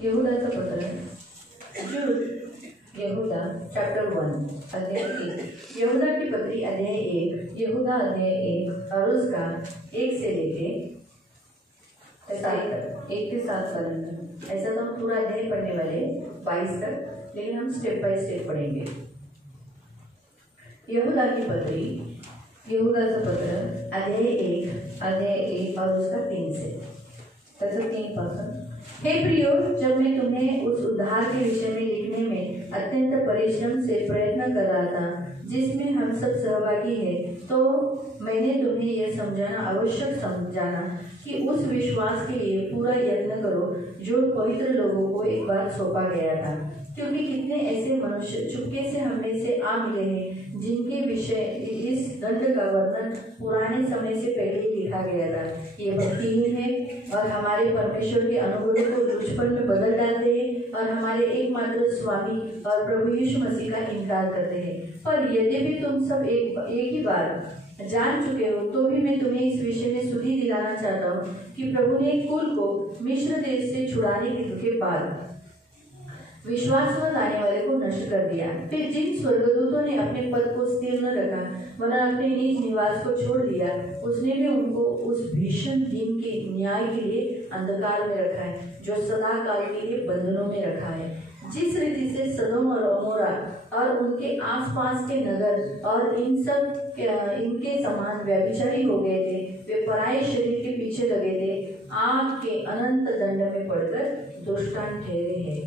यहूदाचं पत्र यहूदा चैप्टर 1 अध्याय 1। यहूदा की पत्री अध्याय 1। यहूदा अध्याय 1 और उसका 1 से लेके 1 से 7 पर्यंत। ऐसा तो हम पूरा अध्याय पढ़ने वाले 22 तक, लेकिन हम स्टेप बाय स्टेप पढ़ेंगे। यहूदा की पत्री यहूदाचं पत्र अध्याय 1 और उसका 3 से 3 पासून। हे प्रियो, जब मैं तुम्हें उस उद्धार के विषय में लिखने में अत्यंत परिश्रम से प्रयत्न कर रहा था जिसमें हम सब सहभागी हैं, तो मैंने तुम्हें यह समझाना आवश्यक समझाना कि उस विश्वास के लिए पूरा यत्न करो जो पवित्र लोगों को एक बार सौंपा गया था। क्योंकि कितने ऐसे मनुष्य चुपके से हमने से आ मिले हैं जिनके विषय इस दंड का वर्णन पुराने समय से पहले ही लिखा गया था। ये भक्तिहीन है और हमारे परमेश्वर के अनुग्रह को लुचपन में बदल डालते हैं और हमारे एकमात्र स्वामी और प्रभु यीशु मसीह का इनकार करते हैं। पर यद्यपि तुम सब एक ही बार जान चुके हो, तो भी मैं तुम्हें इस विषय में सुधि दिलाना चाहता हूँ कि प्रभु ने कुल को मिस्र देश से छुड़ाने के बाद विश्वास में लाने वाले को नष्ट कर दिया। फिर जिन स्वर्गदूतों ने अपने पद को स्थिर न रखा वरना अपने निज निवास को छोड़ दिया, उसने भी उनको उस भीषण दिन के न्याय के लिए अंधकार में रखा है, जो सदा काल के लिए बंधनों में रखा है। जिस रीति से सदोम और अमोरा और उनके आसपास के नगर और इनके समान व्यभिचारी हो गए थे, वे पराये शरीर के पीछे लगे थे, आग के अनंत दंड में पड़कर दुष्टान ठहरे हैं।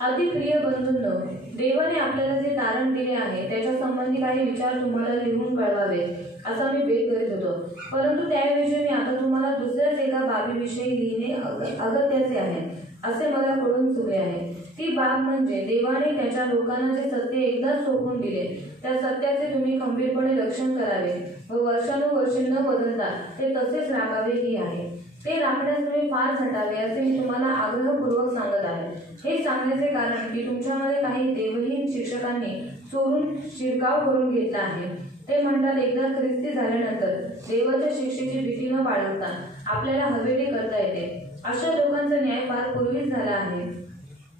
अति प्रिय बंधूंनो, देवाने आपल्याला जे तारण दिले आहे त्याच्या संबंधी काही विचार तुम्हाला लिहून कळवावे असा मी बेत करीत होतो, परंतु त्याऐवजी मी आता तुम्हाला दुसऱ्याच एका बाबीविषयी लिहिणे अगत्याचे आहे असे मला कळून चुकले आहे। ती बाब म्हणजे देवाने त्याच्या लोकांना जे सत्य एकदा सोपवून दिले त्या सत्याचे तुम्ही खंबीरपणे रक्षण करावे व वर्षानुवर्षे न बदलता ते तसेच राखावे ही आहे। ते राखण्यास तुम्ही फार झटावे असे मी तुम्हाला आग्रहपूर्वक सांगत आहे। हे सांगण्याचे कारण की तुमच्यामध्ये काही देवहीन शिक्षकांनी चोरून शिरकाव करून घेतला आहे। ते म्हणतात, एकदा ख्रिस्ती झाल्यानंतर देवाच्या शिक्षेची भीती न बाळगता आपल्याला हवे ते करता येते। अशा लोकांचा न्याय फार पूर्वीच झाला आहे,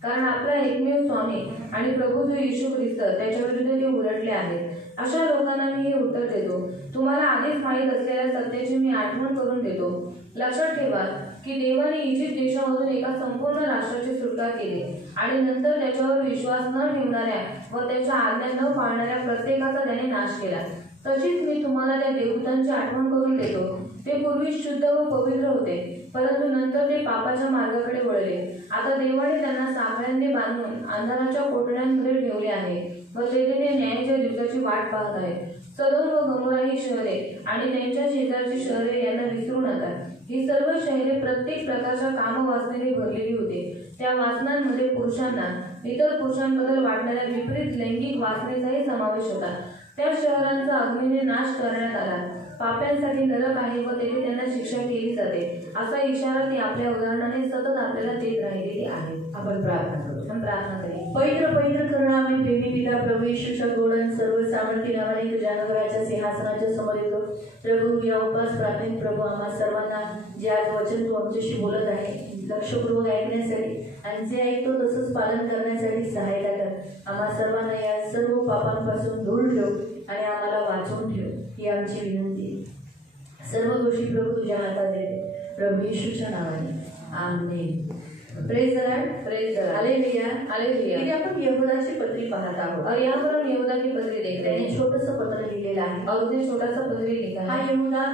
कारण आपला एकमेव स्वामी आणि प्रभू जो येशू ख्रिस्त त्याच्या विरुद्ध ते उलटले आहेत। अशा लोकांना मी हे उत्तर देतो, तुम्हाला आधीच माहीत असलेल्या सत्याची मी आठवण करून देतो। लक्षात ठेवा की देवाने इजिप्त देशामधून एका संपूर्ण राष्ट्राची सुटका केली आणि नंतर त्याच्यावर विश्वास न ठेवणाऱ्या व त्याच्या आज्ञा न पाळणाऱ्या प्रत्येकाचा त्याने नाश केला। तशीच मी तुम्हाला त्या देवदूतांची आठवण करून देतो। ते पूर्वी शुद्ध व पवित्र होते, परंतु नंतर ते पापाच्या मार्गाकडे वळले। आता देवाने त्यांना साखळ्यांनी बांधून अंधाराच्या कोठड्यांमध्ये ठेवले आहे व तेथे ते न्यायाच्या दिवसाची वाट पाहत आहेत। सदोम व गमोरा ही शहरे आणि त्यांच्या शेजारची शहरे यांना विसरू नका। ही सर्व शहरे प्रत्येक प्रकारच्या कामवासनेने भरलेली होती। त्या वासनांमध्ये पुरुषांना इतर पुरुषांबद्दल वाटणाऱ्या विपरीत लैंगिक वासनेचाही समावेश होता। त्या शहरांचा अग्नीने नाश करण्यात आला। पाप्यांसाठी नरक आहे व तेथे त्यांना शिक्षा केली जाते, असा इशारा ती आपल्या उदाहरणाने सतत आपल्याला देत राहिलेली आहे। आपण प्रार्थना करू। पवित्र करुणा आम्ही प्रेमी पिता प्रभू येशूच्या गोडन सर्व सामर्थ्य नावाने तुझ्या नगराच्या सिंहासनाच्या समोर येतो। प्रभू, या उपास प्रार्थनेत प्रभू आम्हा सर्वांना जे आज वचन तू आमच्याशी बोलत आहे लक्षपूर्वक ऐकण्यासाठी आणि जे ऐकतो तसंच पालन करण्यासाठी सहायता कर। आम्हा सर्वांना या सर्व पापांपासून दूर ठेव आणि आम्हाला वाचवून ठेव, ही आमची विनंती। सर्व गोष्टी प्रभू तुझ्या हातात देते, प्रभू येशूच्या नावाने आमेन। Praise the Lord, praise the Lord, hallelujah, hallelujah. इथे आपण यहूदाची पत्री पाहत आहोत और यहाँ पर हम यहूदा की पत्री देख रहे हैं। छोटंसं पत्र लिहिलेलं आहे और उसने छोटासा पत्र लिखा है। हा यहूदा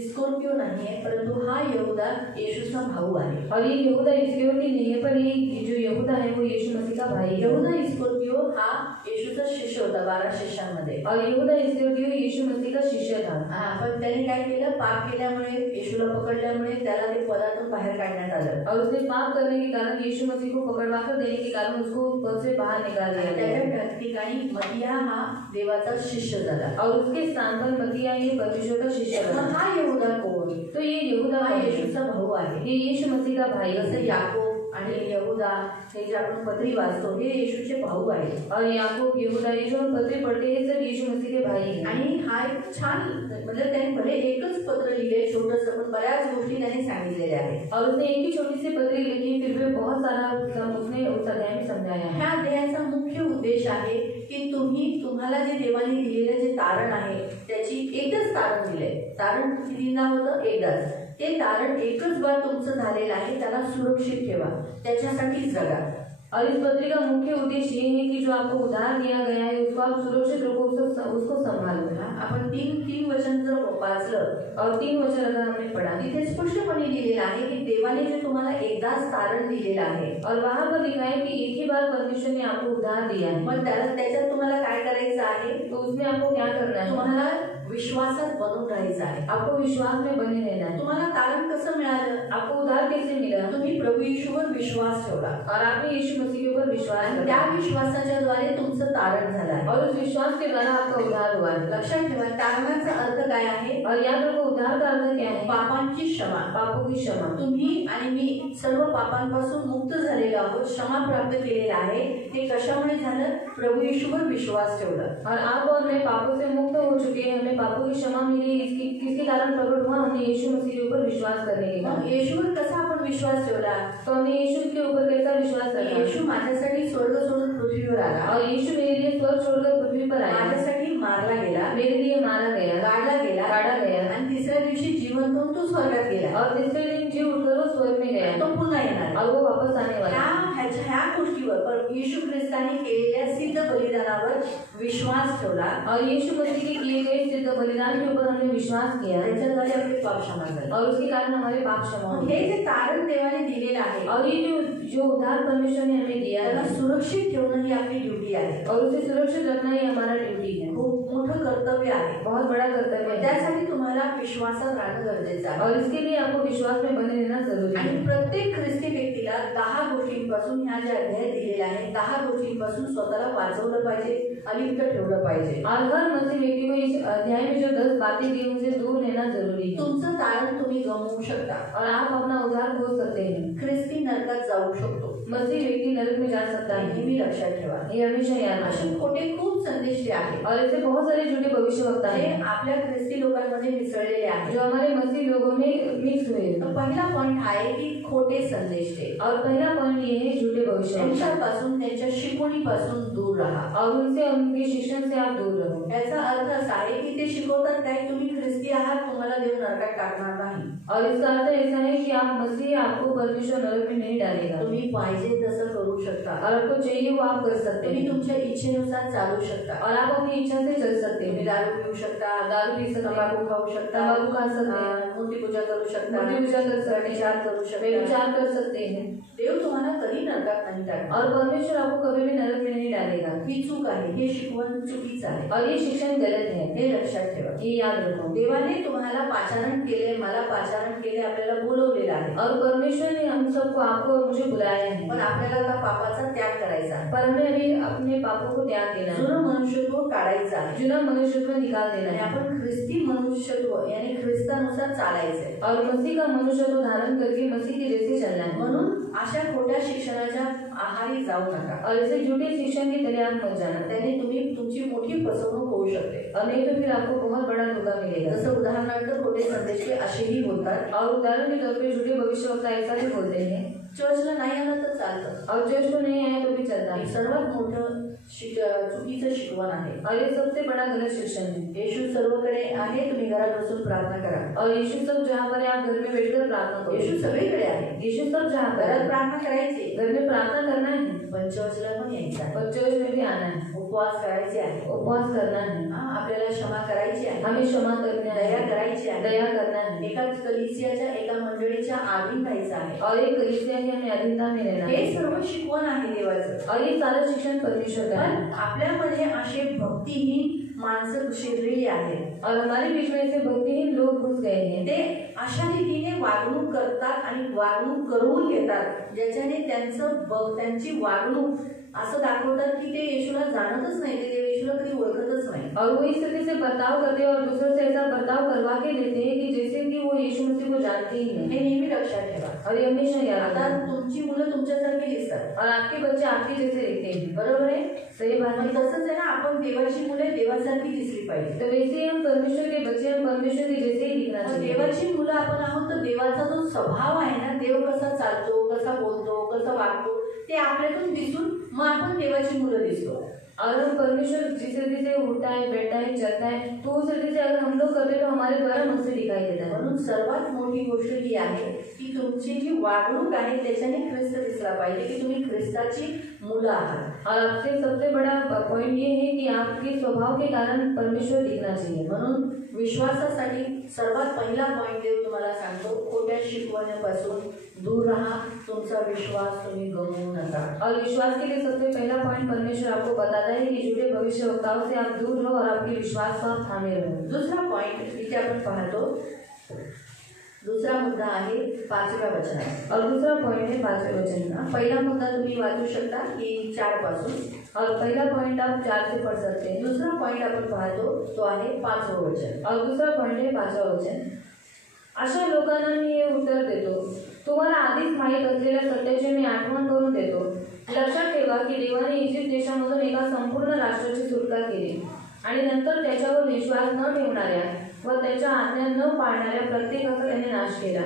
स्कॉर्पियो नहीं है, परंतु हा यहूदा येशूचा भाऊ आहे। और ये यहूदा इस्करियोती नहीं है, पर ये जो यहूदा है वो यीशु मसीह का भाई है। यहूदा इस्करियो हा येशूचा शिष्य होता 12 शिष्यांमध्ये, और यहूदा इस्करियोती यीशु मसीह का शिष्य था। पण त्याने काय केलं, पाप केल्यामुळे येशूला पकडल्यामुळे त्याला ते पदातून बाहेर काढण्यात आलं और उसने पाप करने के कारण यीशु मसीह को पकड़वा कर देने के कारण उसको पद से बाहर निकाल दिया गया। त्या ठिकाणी मतिया हा देवाचा शिष्य झाला और उसके स्थान पर मतिया ये परमेश्वर का शिष्य बना। हा यहूदा कोण? तो ये यहूदा हा येशूचा भाऊ आहे। ये यीशु मसीह का भाई, जसं याकोब आणि यहूदा हे जे आपण पत्री वाचतो हे येशूचे भाऊ आहेत। और याकोब, यहूदा ये जो हम पत्री पढ़ते हैं सब यीशु मसीह के भाई हैं। आणि हा एक छान म्हणजे त्याने भले एकच पत्र लिहिले छोटंसं, पण बऱ्याच गोष्टी त्याने सांगितलेल्या आहेत और उसने एक ही छोटी सी पत्री लिखी, फिर भी बहुत समझाया है। ह्या अध्यायाचा मुख्य उद्देश आहे की तुम्हाला जे देवाने दिलेलं जे तारण आहे त्याची एकच तारण दिलंय. तारण कितीदा होतं? एकदाच. ते तारण एकच बार तुमचं झालेलं आहे, त्याला सुरक्षित ठेवा, त्याच्यासाठी जगा. और इस पत्री का मुख्य उद्देश्य ये है कि जो आपको उधार दिया गया है उसको आप सुरक्षित रखो, उसको संभालो. आपण तीन वचन जर वाचलं और 3 वचन अगर हमने पढ़ा तिथे स्पष्टपणे लिहिलेलं आहे की देवाने जे तुम्हाला एकदाच तारण दिलेलं आहे और वहां पर लिखा है कि एक ही बार परमेश्वर ने आपको उधार दिया है. पण त्याच्यात तुम्हाला काय करायचं आहे? तो उसमें आपको क्या करना है? तुम्हाला विश्वासात बनून राहायचं आहे. आपको विश्वास में बने रहना है. तुम्हाला तारण कसं मिळालं? आपको उधार कैसे मिला? तुम्ही प्रभू येशूवर विश्वास ठेवला और आपने यीशु मसीह के ऊपर विश्वास आणि किया. त्या विश्वासाच्या द्वारे तुमचं तारण झालं आहे. और उस विश्वास के द्वारा आपका उद्धार हुआ है. लक्षात ठेवा, तारणाचा अर्थ काय आहे? और याद रखो उद्धार का अर्थ क्या है? पापांची क्षमा. पापों की क्षमा. तुम्ही आणि मी सर्व पापांपासून मुक्त झालेलो आहोत, क्षमा प्राप्त केलेला आहे. ते कशामुळे झालं? प्रभू येशूवर विश्वास ठेवला. और आप और मैं पापों से मुक्त हो चुके हैं, हमें पापों की क्षमा मिली. किसके कारण प्रकट हुआ? हमने यीशु मसीह के ऊपर विश्वास करने के कारण. येशूवर कसा आपण विश्वास ठेवला? तो हमने यीशु के ऊपर कैसा विश्वास करा? येशू माझ्यासाठी स्वर्ग सोडून पृथ्वीवर आला और यीशु मेरे लिए स्वर्ग छोड़कर पृथ्वी पर आया. माझ्यासाठी मारला गेला, मेरे लिए मारा गया, गाडला गया आणि तिसऱ्या दिवशी जिवंत होऊन तो स्वर्गात गेला. और तीसरे दिन जी उठकर वो स्वर्ग में गया. तो पुन्हा येणार और वो वापस आने वाला. ह्या गोष्टीवर येशू ख्रिस्ताने केलेल्या सिद्ध बलिदानावर विश्वास ठेवला और यीशु मसीह के किए गए सिद्ध बलिदान के ऊपर हमने विश्वास किया. त्याच्याद्वारे आपले पाप क्षमा झाले और उसके कारण हमारे पाप क्षमा हुए. हे जे तारण देवाने दिलेलं आहे और ये जो उद्धार परमेश्वर ने हमें दिया त्याला है, सुरक्षित ठेवणं ही आपली ड्युटी आहे. और उसे सुरक्षित रखना ही हमारा ड्यूटी है. खूप मोठं कर्तव्य आहे. बहुत बड़ा कर्तव्य है. त्यासाठी तुम्हाला विश्वासात राहणं गरजेचं आहे. और इसके लिए आपको विश्वास में बने रहना जरूरी है. आणि प्रत्येक ख्रिस्ती व्यक्तीला 10 गोष्टींपासून ह्या ज्या अध्याय दिलेल्या आहेत 10 गोष्टींपासून स्वतःला वाचवलं पाहिजे, अलिप्त ठेवलं पाहिजे. और हर मसीह व्यक्ति को इस अध्याय में जो 10 बातें दी उनसे दूर रहना जरूरी है. तुमचं तारण तुम्ही गमावू शकता और आप अपना उद्धार खो सकते हैं. ख्रिस्ती नरकात जाऊ शकतो. मसीह व्यक्ति नरक में जा सकता है. नेहमी लक्षात ठेवा. ये हमेशा याद असे रखें. खोटे खूप संदेश आहेत और ऐसे बहुत सारे झूठे भविष्यवक्ता जे हैं आपल्या ख्रिस्ती लोकांमध्ये मिसळलेले आहेत. जो हमारे मसीह लोगों में मिक्स हुए हैं. तर पहिला पॉइंट आहे की खोटे संदेश ते और पहला पॉइंट ये है झूठे भविष्यवक्ता. त्यांच्यापासून त्यांच्या शिकवणीपासून दूर राहा. और उनसे उनके शिक्षण से आप दूर रहो. याचा अर्थ असा आहे की ते शिकवतात काय? तुम्ही ख्रिस्ती आहात, तुम्हाला देव नरकात टाकणार नाही. और इसका अर्थ ऐसा है कि आप मसीह आपको परमेश्वर नरक में नहीं डालेगा. तुम्ही पाहिजे तसं करू शकता. और आपको चाहिए वो आप कर सकते तुम्ही हैं. तुमच्या इच्छेनुसार चालू शकता. और आप अपनी इच्छा से चल सकते तुम्ही हैं. दारू पिऊ शकता, दारू पी सकते तंबाखू हैं, खाऊ शकता, तंबाखू खा सकते हैं, मूर्ती पूजा करू शकता, मूर्ति पूजा कर सकते व्यभिचार हैं, करू शकता. व्यभिचार कर सकते हैं. देव तुम्हाला कधी नरकात नाही टाकणार. और परमेश्वर आपको कभी भी नरक में नहीं डालेगा. ही चूक आहे, हे शिकवण चुकीचं आहे. और ये शिक्षण गलत है. हे लक्षात ठेवा. ये याद रखो. देवाने तुम्हाला पाचारण केले, मला पाचारण केले, आपल्याला बोलवलेलं आहे. और परमेश्वर ने हम सबको आपको और मुझे बुलाया है. पण आपल्याला आता पापाचा त्याग करायचा आहे. पर हमें अभी अपने पापों को त्याग देना है. जुनं मनुष्यत्व काढायचं आहे. जुना मनुष्यत्व निकाल देना आणि है. आपण ख्रिस्ती मनुष्यत्व यानी ख्रिस्तानुसार चालायचंय. और मसीह का मनुष्यत्व धारण करके मसीह के जैसे चलना है. म्हणून अशा खोट्या शिक्षणाच्या आहारी जाऊ नका. और ऐसे झूठे शिक्षण की तरह आप मत जाना. त्याने तुमची मोठी फसवणूक होऊ शकते. और नहीं तो फिर आपको बहुत बड़ा धोखा मिलेगा. जसं उदाहरणार्थ खोटे संदेश असेही बोलतात. और उदाहरण के तौर पे झूठे भविष्यवक्ता ऐसा भी बोलते हैं. चर्चला नाही आलं तर चालतं. और चर्च को नहीं आया तो भी चलता हे है. सर्वात मोठं चुकीचं शिकवण आहे. और ये सबसे बड़ा गलत शिक्षण है. येशू सर्वकडे आहे, तुम्ही घरात बसून प्रार्थना करा. और यीशु सब जहाँ पर है आप घर में बैठकर प्रार्थना करो. येशू सगळीकडे आहे. यीशु सब जहाँ पर घरात है प्रार्थना करायची, घर में प्रार्थना करना है. पण चर्चला पण यायचं आहे. और चर्च में भी आना है. उपवास करायचे आहे. उपवास करना है. आपल्याला क्षमा करायची आहे. हमें क्षमा करना दया है. करायची आहे. दया करना है. एका कलिसियाच्या एका मंडळीच्या अधीन राहायचं आहे. और एक कलीसिया की हमें अधीनता में रहना हे है. सर्व शिकवण आहे देवाचं. और ये सारा शिक्षण परमेश्वर का पण है. आपल्यामध्ये असे भक्तिहीन माणसं शिरलेली आहेत. और हमारे बीच में ऐसे भक्तिहीन लोग घुस गए हैं. ते अशा रीतीने वागणूक करतात आणि वागणूक करून घेतात ज्याच्याने त्यांची वागणूक असं दाखवतात की ते येशूला जाणतच नाही, ते येशूला कधी ओळखतच नाही. और वो इस तरह से बर्ताव करते हैं और दूसरों से ऐसा बर्ताव करवा के देते हैं कि जैसे कि वो यीशु मसीह को जानते ही नहीं. हे नेहमी लक्षात ठेवा. और ये हमेशा याद आता रखना. तुमची मुलं तुमच्यासारखी दिसतात, और आपके बच्चे आपके जैसे दिखते हैं. बरोबर आहे. सही बात पण है. तसंच आहे ना, आपण देवाची मुले देवासारखी दिसली पाहिजे. तो वैसे हम परमेश्वर के बच्चे हम परमेश्वर के जैसे ही दिखना पण चाहिए. देवाची मुलं आपण आहोत तर देवाचा जो स्वभाव आहे ना, देव कसा चालतो, कसा बोलतो, कसा वागतो, ते आपल्यातून दिसून मग आपण देवाची मुलं दिसतो। और हम परमेश्वर जिस रीति से उठता है, बैठता है, चलता है, तो उस रीति से अगर हम लोग करते तो हमारे द्वारा मुझसे दिखाई देता है। म्हणून सर्वात मोठी गोष्ट ही आहे की तुमची जी वागणूक आहे त्याच्याने ख्रिस्त दिसला पाहिजे की तुम्ही ख्रिस्ताची मुलं आहात। और आपसे सबसे बड़ा पॉइंट ये है कि आपके स्वभाव के कारण परमेश्वर दिखना चाहिए। म्हणून विश्वासासाठी सर्वात पहिला पॉइंट देव तुम्हाला सांगतो, खोट्या शिकवण्यापासून दूर राहा, तुमचा विश्वास तुम्ही गमवू नका। और विश्वास के लिए सबसे पहला पॉइंट परमेश्वर आपको बताता है कि झूठे भविष्यवक्ताओं से आप दूर रहो और आपके विश्वास को आप थामे रहो। दुसरा पॉइंट इथे आपण पाहतो, दुसरा मुद्दा आहे 5व्या वचनात। और दूसरा पॉइंट है 5वें वचन। पहिला मुद्दा तुम्ही वाचू शकता की 4 पासून, और पहला पॉइंट आप 4 से पढ़ सकते हैं। दुसरा पॉइंट आपण पाहतो तो आहे 5वं वचन। और दूसरा पॉइंट है 5वां वचन। अशा लोकांना मी हे उत्तर देतो, तुम्हाला आधीच माहीत असलेल्या सत्याची मी आठवण करून देतो। लक्षात ठेवा की देवाने इजिप्त देशामधून एका संपूर्ण राष्ट्राची सुटका केली आणि नंतर त्याच्यावर विश्वास न ठेवणाऱ्या व त्याच्या आज्ञा न पाळणाऱ्या प्रत्येकाचा त्याने नाश केला।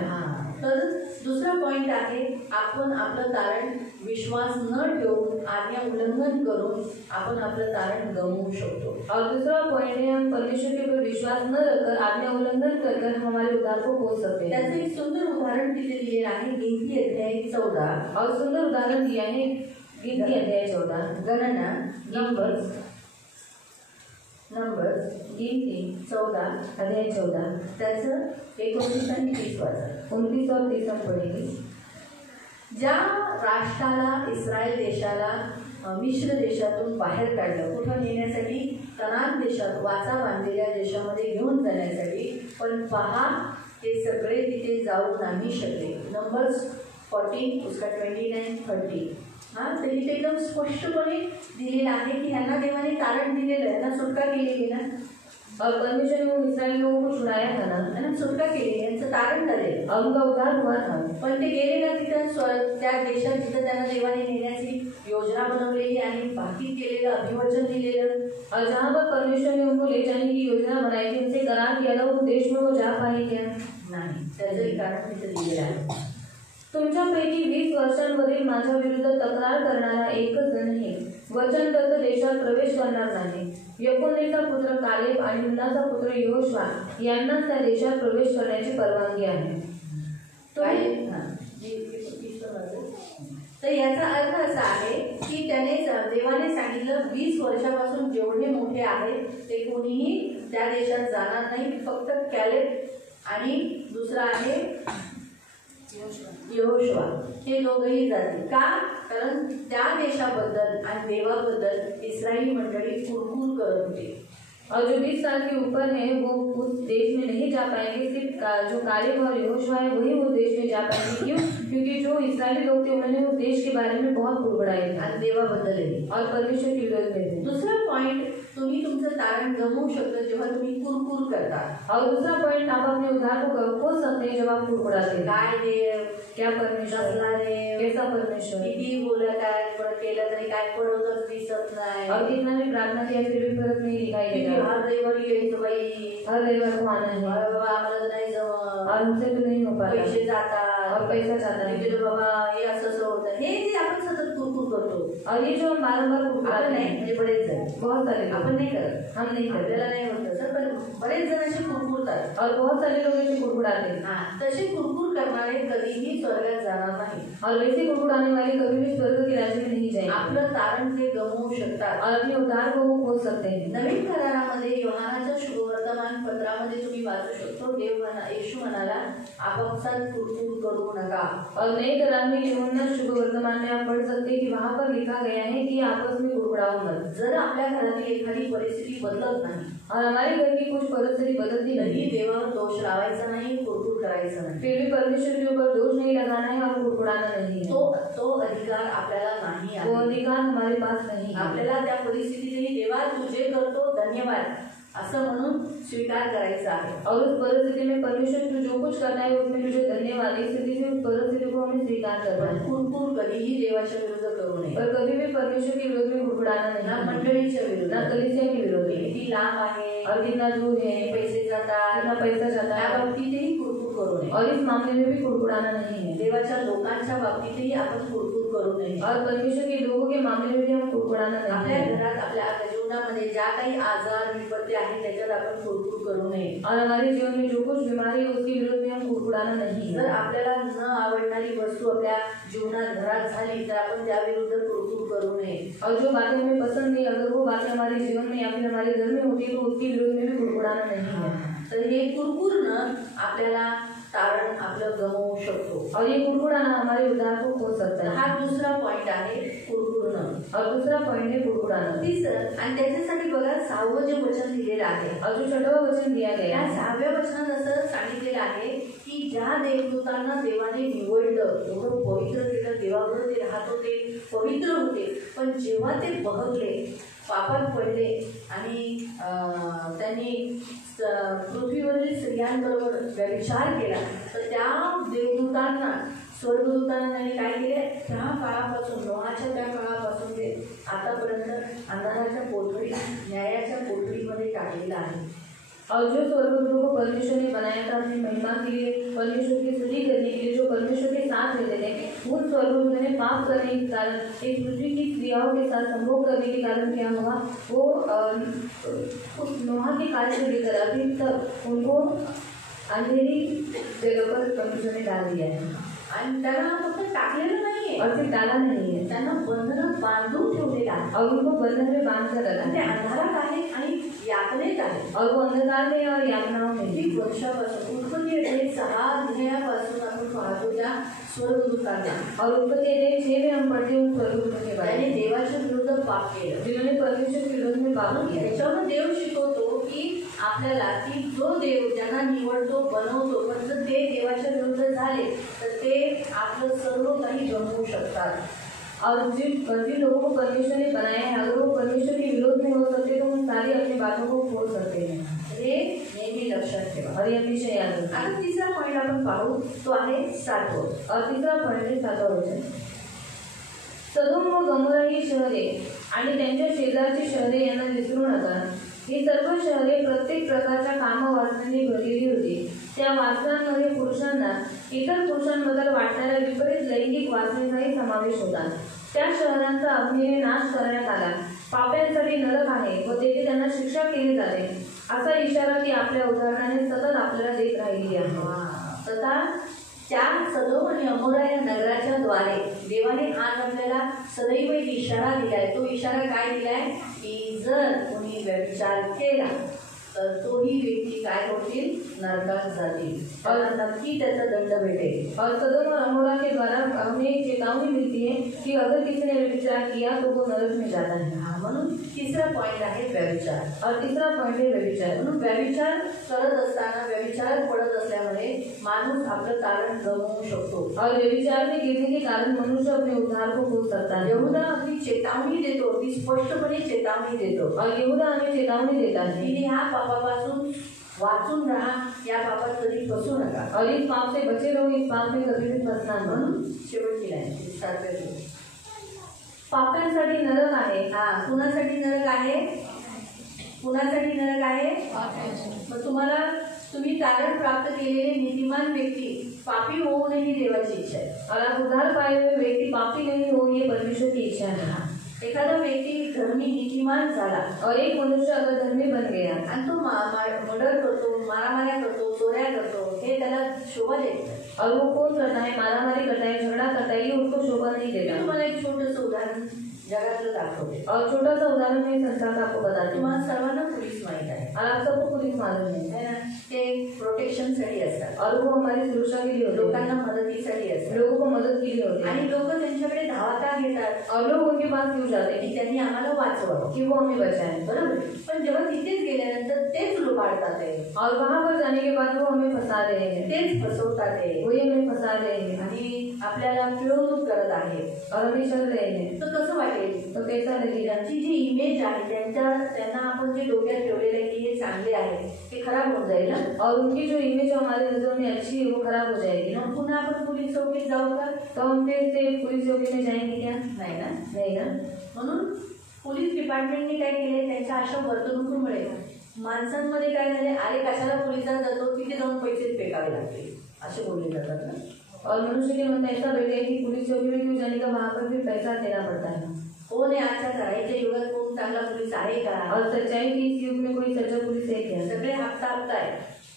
तर दुसरा पॉइंट आहे, आपण आपलं तारण विश्वास न ठेवून आज्ञा उल्लंघन करून आपण आपलं तारण गमवू शकतो। और दूसरा पॉइंट है, हम परमेश्वर के ऊपर विश्वास न रखकर आज्ञा उल्लंघन कर हमारे उद्धार को खो सकते हैं। त्याचं एक सुंदर उदाहरण तिथे दिलेलं आहे, गिनती अध्याय 14। और सुंदर उदाहरण दिया है गिनती अध्याय 14, गणना नंबर्स गिनती 14 अध्याय 14, त्याचं 29 आणि 30 वाचा। 29 और 30 हम पढ़ेंगे। ज्या राष्ट्राला इस्रायल देशाला मिश्र देशातून बाहेर काढलं, कुठं नेण्यासाठी, कनान देशात वाचा बांधलेल्या देशामध्ये घेऊन जाण्यासाठी, पण पहा ते सगळे तिथे जाऊ नाही शकले। नंबर्स 14 उसका 29-30। तर इथे एकदम स्पष्टपणे दिलेलं आहे की ह्यांना देवाने तारण दिलेलं आहे, यांना सुटका केलेली ना, और परमेश्वर ने उन इस्राएल लोगों को छुड़ाया था ना, यांना सुटका केलेली, यांचं तारण झालेलं, और उनका उद्धार हुआ था। पण ते गेले ना तिथं त्या देशात जिथं त्यांना देवाने नेण्याची योजना बनवलेली आणि बाकी केलेलं, अभिवचन दिलेलं, और जहाँ पर परमेश्वर ने उनको ले जाने की योजना बनाई थी, उनसे करार किया था, उस देश में वो जा पाए क्या? नाही, त्याचं कारण तिथे दिलेलं आहे। तुमच्यापैकी 20 वर्षांवरील माझ्या विरुद्ध तक्रार करणारा एकच जणही वचनदत्त देशात प्रवेश करणार नाही। यफुन्नेचा पुत्र कालेब आणि नूनाचा पुत्र यहोशुआ यांनाच त्या देशात प्रवेश करण्याची परवानगी आहे। तर याचा अर्थ असा आहे की त्याने देवाने सांगितलं 20 वर्षापासून जेवढे मोठे आहेत ते कोणीही त्या देशात जाणार नाही, फक्त कॅलेब आणि दुसरा आहे यहोशुआ, हे दोघंही जातील। का? कारण त्या देशाबद्दल आणि देवाबद्दल इस्रायली मंडळी कुरकुर करत होती। और जो 20 साल के ऊपर है वो उस देश में नहीं जा पाएंगे, सिर्फ जो कालेब और यहोशुआ है वही उस देश में जा पाएंगे। क्यों? क्योंकि जो इस्राएली लोग थे उन्होंने उस देश के बारे में बहुत कुड़कुड़ाए थे आणि देवाबद्दल और परमेश्वर के विरोध में थे। दुसरा पॉइंट, तुम्ही तुमचं तारण गमवू शकता जेव्हा तुम्ही कुरकुर करता। और दूसरा पॉइंट, आप अपने उद्धार को खो सकते हैं जब आप कुड़कुड़ाते हैं। काय देव, क्या परमेश्वर, कसला देव, कैसा परमेश्वर, किती बोलत आहे पण केलं तरी काय पडतच दिसत नाही, और कितना भी प्रार्थना किया फिर भी फर्क नहीं दिखाई देता। हर रविवारी यायचं बाई, हर रविवार को आना है, बाबा आम्हाला तर नाही जमत, और हमसे तो नहीं हो पाता, पैसे जातात और पैसा जाता है, गेलो बाबा हे असं असं होतं, हे जे आपण सतत कुरकुर करतो। और ये जो हम बारंबार कुड़कुड़ाते आपण नाही, हैं, म्हणजे बरेच जण, बहुत सारे लोग, आपण नाही करत, हम नहीं करते, आपल्याला नाही होत तसं, पण बरेच जण असे कुरकुरतात और बहुत सारे लोग ऐसे कुड़कुड़ाते हैं। तसे कुरकुर करणारे कधीही स्वर्गात जाणार नाही, और वैसे कुड़कुड़ाने वाले कभी भी स्वर्ग के राज्य में नहीं जाएंगे। आपलं तारण ते गमवू शकतात और अपने उद्धार को वो खो सकते हैं। नवीन करारामध्ये योहानाच्या शुभवर्तमान पत्रामध्ये तुम्ही वाचू शकतो, येशू म्हणाला आपापसात कुरकुर करू नका। और नए करार में यूहन्ना शुभ वर्तमान में आप पढ़ सकते हैं कि वहाँ पर लिखा गया है कि आपस में कुड़कुड़ाओ मत। जर आपल्या घरातील एखादी परिस्थिती बदलत नाही और हमारे घर की कुछ परिस्थिति बदलती तरी नहीं, देवावर दोष लावायचा नाही, कुरकुर करायचं नाही, फिर भी परमेश्वर के ऊपर दोष नहीं लगाना है और कुड़कुड़ाना नहीं है। तो अधिकार आपल्याला नाही वो आहे। अधिकार हमारे पास नहीं है। आपल्याला त्या परिस्थितीतही देवा तुझे करतो धन्यवाद असं म्हणून स्वीकार करायचा आहे। और उस परिस्थिति में परमेश्वर तू जो कुछ करना है उसमें तुझे धन्यवाद, इस स्थिति से उस परिस्थिति को हमें स्वीकार करना है। कुरकुर कधीही देवाच्या विरुद्ध करू नये, और कभी भी परमेश्वर के विरोध में कुड़कुड़ाना ना नहीं है, मंडळीच्या विरुद्ध, ना कलीसिया के विरोध में। किती लांब आहे, और कितना दूर है, पैसे जातात, कितना पैसा जाता त्या है, बाबतीतही कुरकुर करू नये। और इस मामले में भी कुड़कुड़ाना नहीं है। देवाच्या लोकांच्या बाबतीतही आपण कुरकुर करू नये. और परमेश्वर के लोगों के मामले में भी हम कुड़कुड़ाना नहीं आपल्या है. घरात आपल्या जीवनामध्ये ज्या काही आजार विपत्ती आहेत त्याच्यात आपण कुरकुर करू नये. और हमारे जीवन में जो कुछ बीमारी है उसके विरोध में हम कुड़कुड़ाना नहीं जर है. आपल्याला न आवडणारी वस्तू आपल्या जीवनात घरात झाली तर आपण त्या विरुद्ध कुरकुर करू नये. और जो बातें हमें पसंद नहीं, अगर वो बातें हमारे जीवन में या फिर हमारे घर में होती है तो उसके विरोध में भी कुड़कुड़ाना नहीं है. तर हे कुरकुरनं आपल्याला तारण आपलं गमवू शकतो. और ये कुड़कुड़ाना हमारे उद्धार को खो सकता है. हा दुसरा पॉइंट आहे कुरकुरनं. और दूसरा पॉइंट है कुड़कुड़ाना. तिसरं आणि त्याच्यासाठी बघा 6वं जे वचन दिलेलं आहे. और जो 6वां वचन दिया गया या है, 6व्या वचनात असं सांगितलेलं आहे की ज्या देवदूतांना देवाने निवडलं, एवढं पवित्र केलं, देवाबरोबर ते राहत होते, पवित्र होते, पण जेव्हा ते बहरले, पापात पडले आणि त्यांनी पृथ्वीवरील स्त्रियांबरोबर व्यभिचार केला, तर त्या देवदूतांना स्वर्गदूतांना त्यांनी काय केले, त्या काळापासून नोहाच्या त्या काळापासून ते आतापर्यंत अंधाराच्या कोठडी, न्यायाच्या कोठडीमध्ये टाकलेलं आहे. और जो स्वर्गदूतों को परमेश्वर ने बनाया था अपनी महिमा के लिए, परमेश्वर की स्तुति करने के लिए, जो परमेश्वर के साथ रहते थे, उन स्वर्गदूतों ने पाप करने के कारण, एक पृथ्वी की क्रियाओं के साथ संभोग करने के कारण क्या हुआ, वो उस नोहा के काल से लेकर अभी तक उनको अंधेरी जगह पर परमेश्वर ने डाल दिया है. आणि त्यांना फक्त टाकलेलं नाहीये, और सिर्फ डाला नहीं है, त्यांना बंधनात बांधून ठेवलेलं आहे. और उनको बंधन में बांध कर रखा ते है. अंधारात आहे आणि यातनेत आहे. और वो अंधकार में और यातनाओं में है. किती वर्षापासून उत्पत्ती 6 अध्यायापासून आपण पाहतो त्या स्वर्गदूतांना, और उत्पत्ति अध्याय 6 में हम पढ़ते हैं उन स्वर्गदूतों के बारे त्याने में देवाच्या विरुद्ध पाप केलं. जिन्होंने परमेश्वर के विरोध में पाप किया. त्याच्यावर देव शिकवतो की आपल्याला की जो देव ज्यांना निवडतो, बनवतो, पण जर ते देवाच्या विरुद्ध झाले तर ते आपलं सर्व काही गमवू शकतात. और जिन लोगों को परमेश्वर ने बनाया है, अगर वो परमेश्वर के विरोध में हो सकते तो हम सारी अपनी बातों को खो सकते हैं. हे नेहमी लक्षात ठेवा. और ये हमेशा याद रखना. आता तिसरा पॉईंट आपण पाहू, तो आहे 7. और तीसरा पॉइंट है 7वां वचन. सदोम व गमोरा ही शहरे आणि त्यांच्या शेजारची शहरे यांना विसरू नका. ही सर्व शहरे प्रत्येक प्रकारच्या कामवासनांनी भरलेली होती. त्या वासनांमध्ये पुरुषांना इतर पुरुषांबद्दल वाटणाऱ्या विपरीत लैंगिक वासनेचाही समावेश होता. त्या शहरांचा अग्नीने नाश करण्यात आला. पाप्यांसाठी नरक आहे व तेथे त्यांना शिक्षा केली जाते, असा इशारा ती आपल्या उदाहरणाने सतत आपल्याला देत राहिली आहे. तथा त्या सदोम आणि अमोरा या नगराच्या द्वारे देवाने आज आपल्याला सदैव एक इशारा दिलाय. तो इशारा काय दिलाय की जर कोणी व्यभिचार केला तर तोही व्यक्ती काय होतील, नरकात जातील और नक्की त्याचा दंड भेटेल. और सदोम और अमोरा के द्वारा हमें एक चेतावनी मिलती है कि अगर किसी ने व्यभिचार किया तो वो नरक में जाता है. म्हणून तिसरा पॉइंट आहे व्यभिचार. और तीसरा पॉइंट है व्यभिचार. म्हणून व्यभिचार करत असताना, व्यभिचारात पडत असल्यामुळे माणूस आपलं तारण गमवू शकतो. और व्यभिचार में गिरने के कारण मनुष्य अपने उद्धार को खो सकता है. यहूदा अगदी चेतावणी देतो, अगदी स्पष्टपणे चेतावणी देतो. और यहूदा हमें चेतावनी देता है तिने ह्या पापापासून वाचून राहा, या पापात कधी फसू नका. और इस पाप से बचे रहो, इस पाप में कभी भी फंसना मत. म्हणून शेवटची लाईन 7. पाप्यांसाठी नरक आहे. कुणासाठी नरक आहे, कुणासाठी नरक आहे. मग तुम्ही तारण प्राप्त केलेले नीतिमान व्यक्ती पापी होऊ नये ही देवाची इच्छा आहे. और आप उद्धार पाए हुए व्यक्ति पापी नहीं हो, ये परमेश्वर की इच्छा है. एखादा व्यक्ती धर्मी नीतिमान झाला और एक मनुष्य अगर धर्मी बन गया आणि तो मर्डर करतो, मारामाऱ्या करतो, चोऱ्या करतो, हे त्याला शोभा देत नाही. और वो कौन करता है, मारामारी करता है, झगड़ा करता है, ये उसको शोभा नहीं देता. तुम्हाला एक छोटंसं उदाहरण जगातलं दाखवते. और छोटा सा उदाहरण मैं संसार का आपको बताती हूँ. तुम्हाला सर्वांना पोलीस माहित आहे, और आप सबको पुलिस मालूम है ना. ते प्रोटेक्शनसाठी असतात और वो हमारी सुरक्षा के लिए होते हैं, लोकांना मदतीसाठी असतात लोगों को मदद के लिए होते हैं. आणि लोक त्यांच्याकडे धावा का घेतात, और लोग उनके पास क्यों जाते हैं की त्यांनी आम्हाला वाचवावं, कि वो हमें बचाएं. बरोबर. पण जेव्हा तिथेच गेल्यानंतर तेच लुबाडतात आहे, और वहाँ पर जाने के बाद वो हमें फंसा रहे हैं, तेच फसवतात आहे, वही हमें फंसा रहे हैं आणि आपल्याला पिळवणूक करत आहे. और हमें चल रहे हैं. तर कसं वाटेल, तो कैसा लगेगा. त्यांची जी इमेज आहे, त्यांना आपण जे डोक्यात ठेवलेलं आहे की हे चांगले आहे, ते खराब होऊन जाईल ना. और उनकी जो इमेज हमारे नजरों में अच्छी है वो खराब हो जाएगी. मग पुन्हा आपण पोलीस चौकीत जाऊ का, तो हम फिर से पुलिस चौकी में जाएंगे क्या, नाही ना. नहीं ना. म्हणून पोलीस डिपार्टमेंटने काय केले, त्यांच्या अशा वर्तणुकीमुळे माणसांमध्ये काय झाले, अरे कशाला पोलिसात जातो, तिथे जाऊन पैसे फेकावे लागते असे बोलले जातात ना. और मनुष्य के मन में ऐसा बैठ गया कि पुलिस चौकी में क्यों जाने का, वहाँ पर भी पैसा देना पड़ता है। कोण आहे आजच्या घराच्या युगात कोण चांगला पोलीस आहे का? और सच्चाई की इस युग में कोई सच्चा पुलिस है क्या? सगळे हप्ता आहे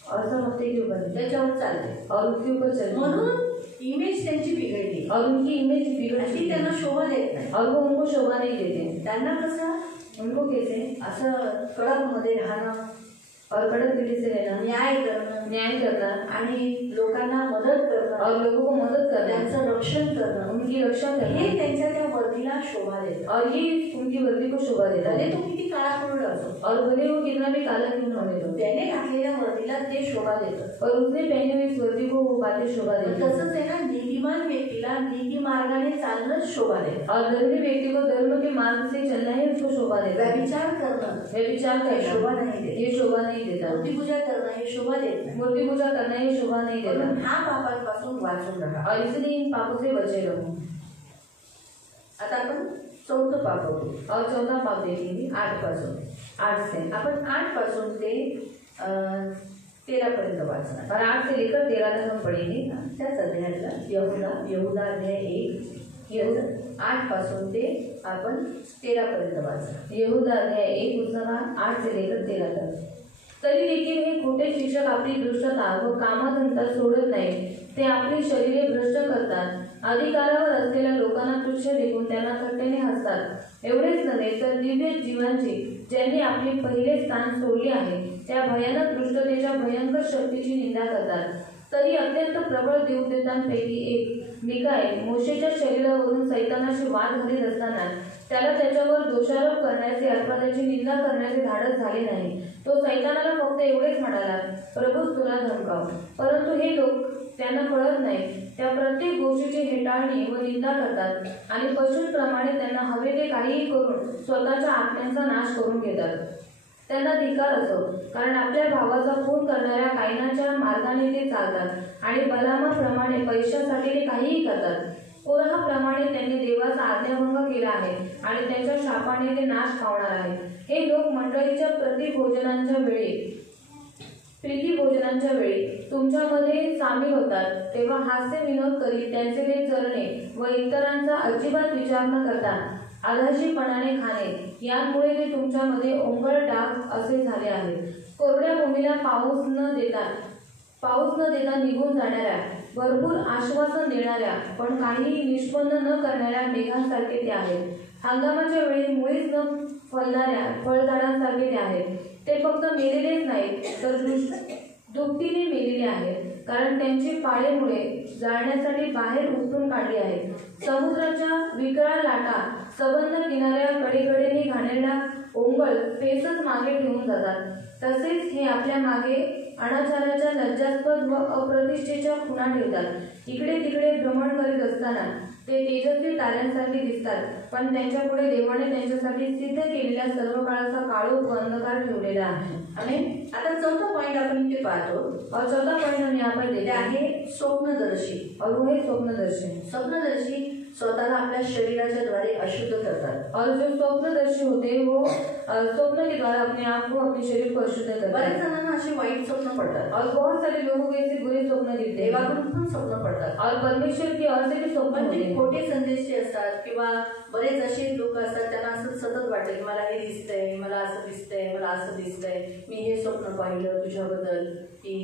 और सब हफ्ते के ऊपर त्याच्यावर चालते और उसके ऊपर चलते, म्हणून इमेज त्यांची बिघडली और उनकी इमेज बिगड़ अशी चुकी त्यांना है शोभा देत नाही. और वो उनको शोभा नहीं देते। त्यांना कसं उनको कैसे असं कडक मध्ये राहणं, और कड़क दिली से रहना, न्याय करणं न्याय करना आणि लोकांना मदत करणं, और लोगों को मदद करना, त्यांचं रक्षण करणं, उनकी रक्षा करना, हे त्यांच्या त्या वर्दीला शोभा देतं. और ये उनकी वर्दी को शोभा देता भले है। तो किती काळापूर्ण असो, और भले वो कितना भी काला क्यों न होने दो, त्याने घातलेल्या वर्दीला ते शोभा देतं. और उसने पहने हुई इस वर्दी को वो बातें शोभा देती है। तसंच आहे ना, नीतिमान व्यक्तीला नीती मार्गाने चालणंच शोभा देतं. और धर्मी व्यक्ति को धर्म के मार्ग से चलना ही उसको शोभा देता है। व्यभिचार करणं व्यभिचार हे करना शोभा नाही देत. ये शोभा नहीं देता, मूर्तिपूजा करणं हे शोभा देत नाही. मूर्ति पूजा करना ये शोभा नहीं देता। म्हणून ह्या पापांपासून वाचून राहा. और इसलिए इन पापों से बचे रहो। आता आपण चौथं पाप बघू. और चौथा पाप देखेंगे 8 पासून. 8 से, आपण 8 पासून ते 13 पर्यंत वाचणार. और 8 से लेकर 13 तक हम पढ़ेंगे। त्याच अध्यायातला यहुदा अध्याय 1 8 पासून ते आपण 13 पर्यंत वाचणार. यहूदा अध्याय 1 उसका 8 से लेकर 13 तक। तरी देखील हे खोटे शिक्षक आपली दुष्टता व कामधंदा सोडत नाही, ते आपली शरीरे भ्रष्ट करतात, अधिकारावर असलेल्या लोकांना तुच्छ देखून त्यांना थट्टेने हसतात. एवढेच नव्हे तर दिव्य जीवांची ज्यांनी आपली पहिले स्थान सोडले आहे त्या भयानक दुष्टतेच्या भयंकर शक्तीची निंदा करतात. तरी अत्यंत प्रबळ देवदेवतांपैकी एक मिकाएल मोशेच्या शरीरावरून सैतानाशी वाद घालीत असताना त्याला त्याच्यावर दोषारोप करण्याचे अथवा त्याची निंदा करण्याचे धाडस झाले नाही. तो सैतानाला फक्त एवढेच म्हणाला, प्रभूच तुला धमकाव. परंतु हे लोक त्यांना कळत नाही, त्या प्रत्येक गोष्टीची हेटाळणी व निंदा करतात आणि पशूंप्रमाणे त्यांना हवे ते काहीही करून स्वतःच्या आत्म्यांचा नाश करून घेतात. त्यांना धिक्कार असो, कारण आपल्या भावाचा खून करणाऱ्या कायनाच्या मार्गाने ते चालतात आणि बलामाप्रमाणे पैशासाठी ते काहीही करतात. कोरहाप्रमाणे त्यांनी देवाचा आज्ञाभंग केला आहे आणि त्यांच्या शापाने ते नाश पावणार आहे. हे लोक मंडळीच्या प्रीतिभोजनांच्या वेळी तुमच्यामध्ये सामील होतात, तेव्हा हास्य विनोद करीत त्यांचे ते चरणे व इतरांचा अजिबात विचार न करता आधाशीपणाने खाणे, यामुळे ते तुमच्यामध्ये ओंगळ डाग असे झाले आहे. कोरड्या भूमीला पाऊस न देता निघून जाणाऱ्या, भरपूर आश्वासन देणाऱ्या पण काहीही निष्पन्न न करणाऱ्या मेघांसारखे ते आहेत. हंगामाच्या वेळी मुळीच न फळणाऱ्या फळझाडांसारखे ते आहेत. ते फक्त मेलेलेच नाहीत तर दुपटीने मेलेले आहेत, कारण त्यांची पाळेमुळे जाळण्यासाठी बाहेर उपटून काढली आहेत. समुद्राच्या विकराळ लाटा सबंध किनाऱ्या कडेकडेने घाणेरडा ओंगळ पेसच मागे ठेवून जातात. तसेच हे आपल्या मागे अनाचाराच्या लज्जास्पद व अप्रतिष्ठेच्या खुणा ठेवतात. इकडे तिकडे भ्रमण करीत असताना ते तेजस्वी ताऱ्यांसारखे दिसतात, पण त्यांच्या पुढे देवाने त्यांच्यासाठी सिद्ध केलेल्या सर्व काळाचा काळोख व अंधकार ठेवलेला आहे. आणि आता चौथा पॉइंट आपण इथे पाहतो. और चौथा पॉइंट हम यहाँ पर ते देखते हैं आहे स्वप्नदर्शी. और वो है स्वप्नदर्शी. स्वप्नदर्शी स्वतःला आपल्या शरीराच्या द्वारे अशुद्ध करतात. और जो स्वप्नदर्शी होते हैं वो स्वप्न के द्वारा अपने आप को, अपने शरीर को अशुद्ध करते बऱ्याच हैं. जणांना असे वाईट स्वप्न पडतात. और बहुत सारे लोगों को ऐसे बुरे स्वप्न दिखते हैं. देवाकडून पण स्वप्न पडतात. और परमेश्वर की ओर से भी स्वप्न पण होते ते हैं. खोटे संदेशचे असतात किंवा बरेच असे लोक असतात, त्यांना असं सतत वाटतं की मला हे दिसतंय, मला असं दिसतंय, मला असं दिसतंय, मी हे स्वप्न पाहिलं तुझ्याबद्दल की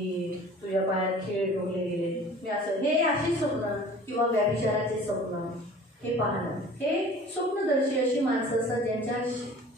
तुझ्या पायात खेळ ढोकले गेले, मी असं, हे अशी स्वप्न किंवा व्यभिचाराचे स्वप्न हे पाहणं, हे स्वप्नदर्शी अशी माणसं असतात ज्यांच्या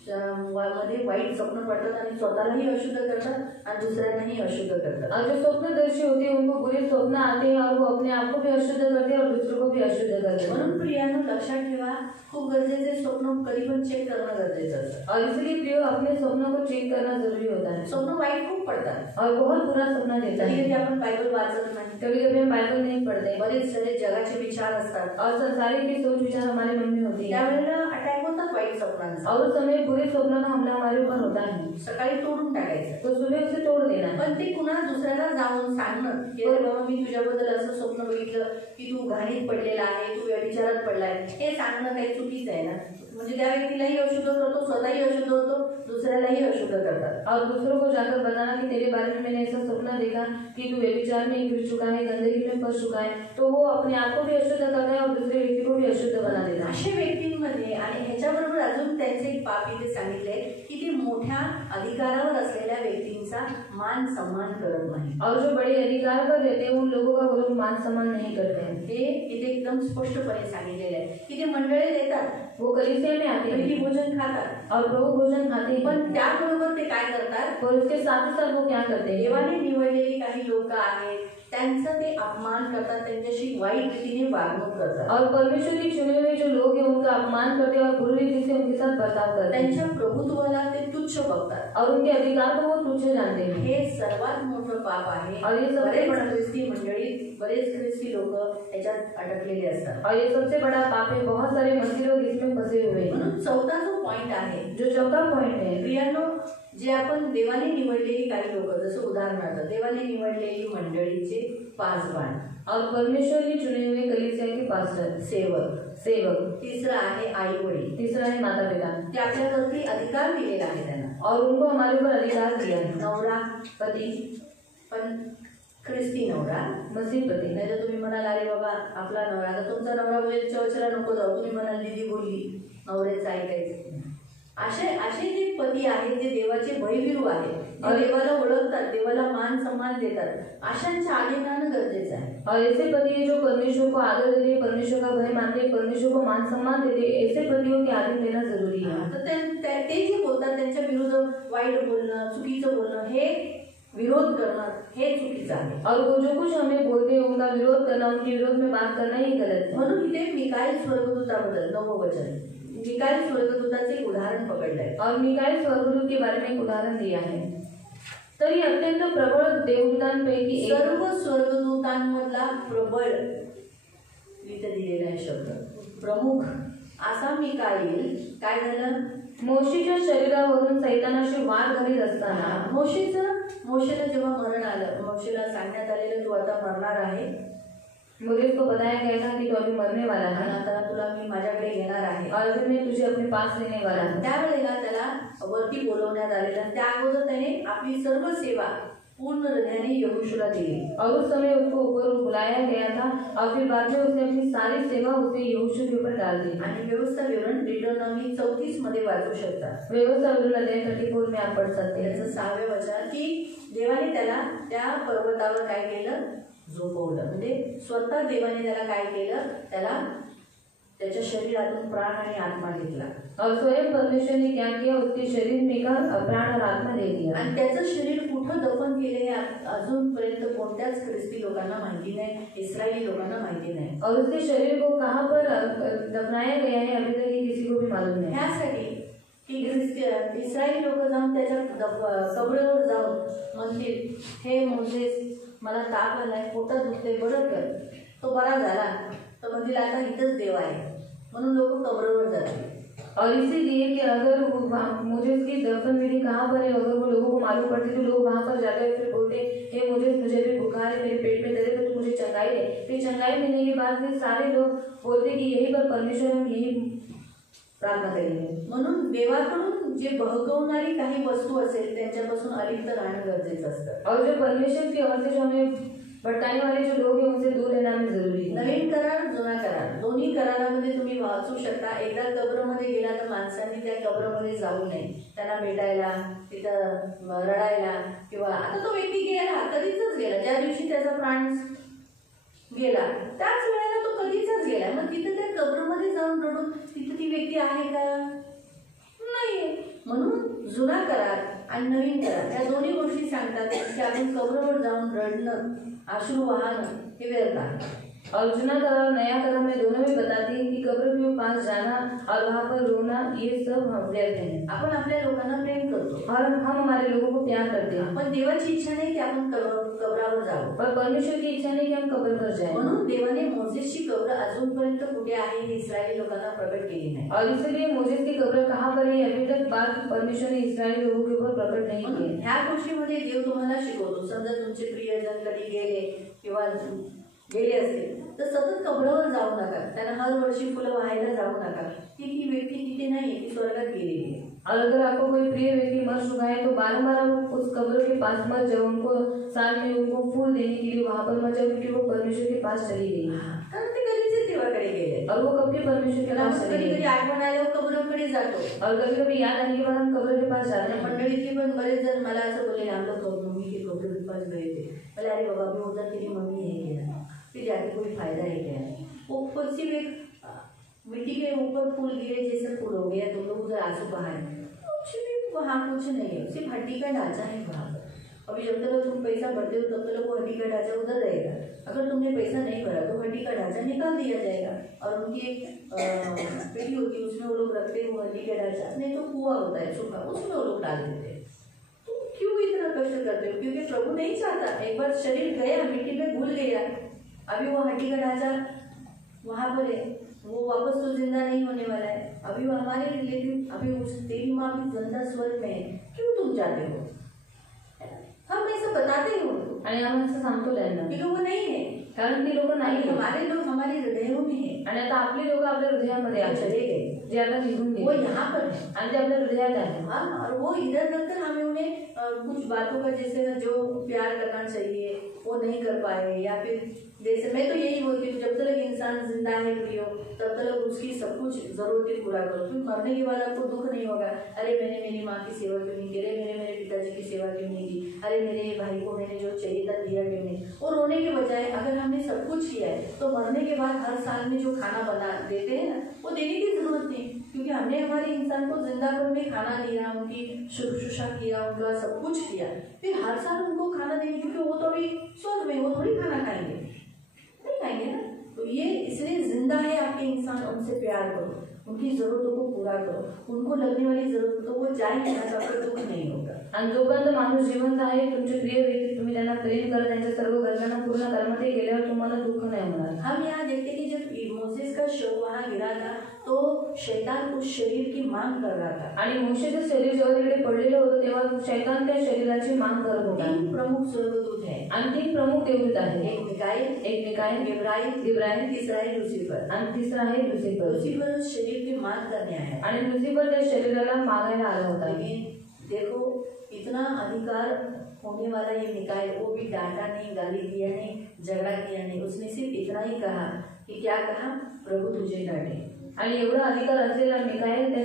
मध्ये वाईट स्वप्न पडतात आणि स्वतःलाही अशुद्ध करतात आणि दुसऱ्यांनाही अशुद्ध करतात. और जो स्वप्नदर्शी होते हैं उनको बुरे स्वप्न आते हैं और वो अपने आप को भी अशुद्ध करते हैं और दूसरों को भी अशुद्ध करते हैं. म्हणून प्रियानो लक्षात ठेवा, खूप गरजेचे स्वप्न कधी पण चेक करणं गरजेचं असतं. और इसलिए प्रियो अपने स्वप्नों को चेक करना जरूरी होता है. स्वप्न वाईट खूप पडतात. और बहुत बुरा सपना देता कधी है. कधी आपण बायबल वाचत नाही, कभी कभी हम बाइबल नहीं पढ़ते. बरेच सारे जगाचे विचार असतात, और संसारिक की सोच विचार हमारे मन में होती है. त्यावेळेला अटॅक होतात वाईट वाईट स्वप्नांचा, और उस समय बुरे स्वप्नों का हमला हमारे ऊपर होता है, सकाळी तोडून टाकायचं. तो सुबह उसे तोड़ देना है. पण ते पुन्हा दुसऱ्याला जाऊन सांगणं की अरे बाबा मी तुझ्याबद्दल असं स्वप्न बघितलं की तू घाणीत पडलेला आहे, तू व्यभिचारात पडलाय, हे सांगणं काही चुकीचं आहे ना. म्हणजे त्या व्यक्तीलाही अशुद्ध करतो, स्वतःही अशुद्ध होतो, दुसऱ्यालाही अशुद्ध करतात. और दूसरों को जाकर बताना कि तेरे बारे में मैंने ऐसा सपना देखा कि तू व्यभिचार में गिर चुका है, गंदगी में फंस चुका है, तो वो अपने आप को भी अशुद्ध करता है और दूसरे व्यक्ति को भी अशुद्ध बना देता है. अशा व्यक्तींमध्ये आणि ह्याच्याबरोबर अजून त्यांचे एक पाप इथे सांगितले की ते मोठ्या अधिकारावर असलेल्या व्यक्तींचा मान सन्मान करत नाही. और जो बड़े अधिकार पर रहते हैं उन लोगों का वो लोग मान सम्मान नहीं करते हैं. हे इथे एकदम स्पष्टपणे सांगितलेले आहे की ते मंडळे देतात, वो कलीसिया में आते पहिली हैं भोजन खातात, और प्रभु भोजन खाते हैं, पण त्याबरोबर ते काय करतात, और उसके साथ ही साथ वो क्या करते हैं, देवाने निवडलेली काही लोक आहेत त्यांचा ते अपमान करतात, त्यांच्याशी वाईट रीतीने वागणूक करतात, और परमेश्वर के चुने हुए जो लोग हैं उनका अपमान करते हैं और बुरी रीति से उनके साथ बर्ताव करते हैं, त्यांच्या प्रभुत्वाला ते तुच्छ बघतात. और उनके अधिकार को वो तुच्छ जानते हैं. हे सर्वात मोठं पाप आहे. और ये सबसे बरेच बड़ा ख्रिस्ती मंडळी, बरेच ख्रिस्ती लोक याच्यात अडकलेले असतात. और ये सबसे बड़ा पाप है. बहुत सारे मसीह लोग इसमें फंसे हुए हैं. म्हणून चौथा जो पॉइंट आहे, जो चौथा पॉइंट है, प्रियांनो, जे आपण देवाने निवडलेली काही लोक, जसं उदाहरणार्थ देवाने निवडलेली मंडळीचे पासबाण, और परमेश्वर की चुने हुए कलीसिया के पास्टर, सेवक. तिसरं आहे आई वडील. तीसरा है माता पिता, ते आपल्यावरती अधिकार दिलेला आहे त्यांना. और उनको हमारे ऊपर अधिकार दिया है. नवरा, पति, पण ख्रिस्ती नवरा, मसीह पति. नाही तर तुम्ही म्हणाल अरे बाबा आपला नवरा, आता तुमचा नवरा म्हणजे चर्चला नको जाऊ, तुम्ही म्हणाल दीदी बोलली नवऱ्याचं ऐकायचं. असे जे पती आहेत ते देवाचे भयभीरू आहेत, ते देवाला ओळखतात, देवाला मान सन्मान देतात, अशांचं आदर करणं गरजेचं आहे. और ऐसे पति है जो परमेश्वर को आदर देते हैं, परमेश्वर का भय मानते हैं, परमेश्वर को मान सम्मान देते हैं, ऐसे पतियों के आदर देना जरूरी है. तर ते जे बोलतात त्यांच्या विरुद्ध वाईट बोलणं, चुकीचं बोलणं, हे विरोध करणं हे चुकीचं आहे. और वो जो कुछ हमें बोलते हैं उनका विरोध करना, उनके विरोध में बात करना ही गलत है. म्हणून इथे मिकाईल स्वर्गदूताबद्दल 9वं वचन, मिकाईल स्वर्गदूताचे एक उदाहरण पकडलंय. और मिकाईल स्वर्गदूत के बारे में एक उदाहरण दिया है. तर ही अत्यंत प्रबळ देवदूतांपैकी एक, सर्व स्वर्गदूतांमधला प्रबळ इथे दिलेला आहे शब्द, प्रमुख असा मिकाईल काय झालं, मोशेच्या शरीरावरून सैतानाशी वाद घालीत असताना, मोशेला जेव्हा मरण आलं, मोशेला सांगण्यात आलेलं तू आता मरणार आहे, मूसा को बताया गया था कि तू अभी मरने वाला आणि है आता तुला मी माझ्याकडे घेणार आहे, और फिर मैं तुझे अपने पास लेने वाला हूँ. त्यावेळेला त्याला वरती बोलवण्यात आलेलं. त्या अगोदर त्याने आपली सर्व सेवा पूर्ण हृदयाने यहोशूला दिली. और उस समय उसको ऊपर बुलाया गया था और फिर बाद में उसने अपनी सारी सेवा उसे यहोशू के ऊपर डाल दी. आणि व्यवस्था विवरण डिटोनॉमी 34 मध्ये वाचू शकता. व्यवस्था विवरण अध्याय 34 में आप पढ़ सकते हैं. त्याचं 6व्या वचनात की देवाने त्याला त्या पर्वतावर काय केलं, झोपवलं. म्हणजे स्वतः देवाने त्याला काय केलं, त्याला त्याच्या शरीरातून प्राण आणि आत्मा घेतला. और स्वयं परमेश्वर ने क्या किया, उसके शरीर में का प्राण और आत्मा दे दिया. आणि त्याचं शरीर कुठं दफन केले हे अजूनपर्यंत कोणत्याच ख्रिस्ती लोकांना माहिती नाही, इस्रायली लोकांना माहिती नाही. और उसके शरीर को कहाँ पर दफनाया गया है अभी तक ये किसी को भी मालूम नहीं. ह्यासाठी की इस्रायली लोक जाऊन त्याच्या कबरेवर जाऊन म्हणतील, हे मोसेस मला ताप आलाय, पोटात दुखते, बरं कर. तो बरा झाला तर म्हणतील आता इथंच देव आहे, म्हणून लोक कबरेवर जातील. और इसीलिए कि अगर मुझे उसकी दफन विधि कहाँ पर है, अगर वो लोगों को मालूम पड़ती तो लोग वहाँ पर जाते हैं, फिर बोलते हे मुझे भी बुखार है, मेरे पेट में दर्द है, तो मुझे चंगाई दे. फिर चंगाई मिलने के बाद फिर सारे लोग बोलते कि यही पर परमेश्वर हम यही प्रार्थना करेंगे. म्हणून देवाकडून जे बहकवणारी काही वस्तू असेल त्यांच्यापासून अलिप्त राहणं गरजेचं असतं. और जो परमेश्वर की ओर से जो हमें भटकाने वाले जो लोग हैं उनसे दूर रहना हमें जरूरी है. नवीन करार, जुना करार, दोन्ही करारामध्ये तुम्ही वाचू शकता. एकदा कब्रमध्ये गेला तर माणसांनी त्या कब्रमध्ये जाऊ नये, त्यांना भेटायला, तिथं रडायला, किंवा आता तो व्यक्ती गेला, कधीच गेला, ज्या दिवशी त्याचा प्राण गेला त्याच वेळेला तो कधीच गेला. मग तिथे त्या कब्रमध्ये जाऊन रडून तिथे ती व्यक्ती आहे का, नाहीये. म्हणून जुना करार आणि नवीन करार या दोन्ही गोष्टी सांगतात की आपण कब्रवर जाऊन रडणं, अश्रू वाहणं हे व्यर्थ आहे. और जुना करार नया करार में दोनों में बताती है कि कब्र के पास जाना और वहाँ पर रोना, ये सब हम व्यर्थ है। आपण आपल्या लोकांना प्रेम करतो और हम हमारे लोगों को प्यार करते हैं, पण देवाची इच्छा नाही की आपण कबरावर जावं. पर परमेश्वर की इच्छा नहीं कि हम कब्र पर जाएं. म्हणून देवाने मोसेसची कब्र अजूनपर्यंत कुठे आहे हे इस्रायली लोकांना प्रकट केली नाही. और इसलिए मोसेस की कब्र कहाँ पर है अभी तक बात परमेश्वर ने इस्राएली लोगों के ऊपर प्रकट नहीं की है. ह्या गोष्टीमध्ये देव तुम्हाला शिकवतो. समजा तुमचे प्रियजन कधी गेले किंवा गेले असतील तर सतत कब्रावर जाऊ नका. त्यांना हर वर्षी फुलं वाहायला जाऊ नका. ती व्यक्ती तिथे नाही, ती स्वर्गात गेलेली आहे. और अगर आपको कोई प्रिय व्यक्ति मर चुका है तो बारंबार उस कब्र के पास मत जाओ, उनको साल में उनको फूल देने के लिए वहाँ पर मत जाओ, क्योंकि वो परमेश्वर के पास चली गई है. कारण ते कधीच देवाकडे गेले और वो कब के परमेश्वर के पास चली कधी गई. कधी आठवण आल्यावर कब्राकडे जातो. और कभी कभी याद आने के बाद हम कब्र के पास जाते हैं. मंडळीतले पण बरेच जण मला असं बोलले, हम लोग मम्मी के कब्र के पास गए थे. बोले अरे बाबा भी उधर तेरी मम्मी है क्या, फिर जाके कोई फायदा है क्या. वो पश्चिम एक मिट्टी के ऊपर फूल गिरे जैसे फूल हो गया, तुम लोग उधर आंसू बहाए. वहाँ कुछ नहीं है, सिर्फ हड्डी का ढांचा है वहाँ पर. अभी जब तक तुम पैसा भरते हो तब तक वो हड्डी का ढांचा उधर रहेगा. अगर तुमने पैसा नहीं भरा तो हड्डी का ढांचा निकाल दिया जाएगा. और उनकी एक पेटी होती है, उसमें वो लोग रखते हैं वो हड्डी का ढांचा. नहीं तो कुआं होता है सूखा, उसमें वो लोग डाल देते हैं. तो क्यों इतना कष्ट करते हो? क्योंकि प्रभु नहीं चाहता. एक बार शरीर गया, मिट्टी में घुल गया, अभी वो हड्डी का ढांचा वहाँ पर है, वो वापस तो जिंदा नहीं होने वाला है. अभी वो हमारे रिलेटिव, अभी उस तेरी माँ भी जिंदा स्वर्ग में है, क्यों तुम जाते हो? हम ऐसा बताते हो आणि आम्ही असं सांगतो त्यांना, कि वो नहीं है. कारण ती लोक नाही आहेत. हमारे लोग हमारे हृदयों में है. आणि आता आपली लोक आपल्या हृदयामध्ये वो आहेत, चले गए, जे आता निघून वो गेले यहाँ पर है. आणि ते आपल्या हृदयात आहे. हाँ, और वो इधर रहकर हमें उन्हें कुछ बातों का जैसे जो प्यार करना चाहिए वो नहीं कर पाए. या फिर जैसे मैं तो यही बोलती हूँ, जब तक इंसान जिंदा है प्रियो, तब तक उसकी सब कुछ जरूरतें पूरा करो. फिर मरने के बाद आपको दुख नहीं होगा, अरे मैंने मेरी माँ की सेवा क्यों नहीं की, अरे मैंने मेरे पिताजी की सेवा क्यों नहीं की, अरे मेरे भाई को मैंने जो चाहिए था दिया क्यों नहीं. और रोने के बजाय अगर हमने सब कुछ किया है तो मरने के बाद हर साल में जो खाना बना देते हैं ना, वो देने की जरूरत नहीं. क्योंकि हमने हमारे इंसान को जिंदापन में खाना दिया, उनकी शुश्रूषा किया, उनका सब कुछ किया, फिर हर साल उनको खाना देंगे. क्योंकि वो तो अभी स्वर्ग में, वो थोड़ी खाना खाएंगे, नहीं खाएंगे ना. तो ये इसलिए जिंदा है आपके इंसान, उनसे प्यार करो, उनकी जरूरतों को पूरा करो. उनको लगने वाली जरूरत तो वो जाएंगे ना, तब दुख नहीं होगा. आणि जोपर्यंत माणूस जिवंत आहे, तुमचे प्रिय व्यक्ती तुम्ही त्यांना प्रेम करा, त्यांच्या सर्व गरजांना पूर्ण करा, ते केल्यावर तुम्हाला दुःख नाही होणार. हम यहाँ देखते कि जब मोसेस का शव वहाँ गिरा था तो शैतान उस शरीर की मांग कर रहा था. आणि मोशेचं शरीर जेव्हा तिकडे पडलेलं होतं तेव्हा शैतान त्या शरीराची मांग करत होता. 3 प्रमुख स्वर्गदूत है. आणि 3 प्रमुख देवदूत आहेत. एक मिकाएल, एक मिकाएल, जिब्राइल, तीसरा है लुसिफर. आणि तिसरा आहे लुसिफर. लुसिफर उस शरीर की मांग करने आया. आणि लुसिफर त्या शरीराला मागायला आला होता. लेकिन देखो इतना अधिकार होने वाला ये मिकाएल, वो भी डांटा नहीं, गाली दिया नहीं, झगड़ा किया नहीं. उसने सिर्फ इतना ही कहा कि क्या कहा, प्रभु तुझे डांटे. आणि एवढा अधिकार असलेला मिकाएल त्या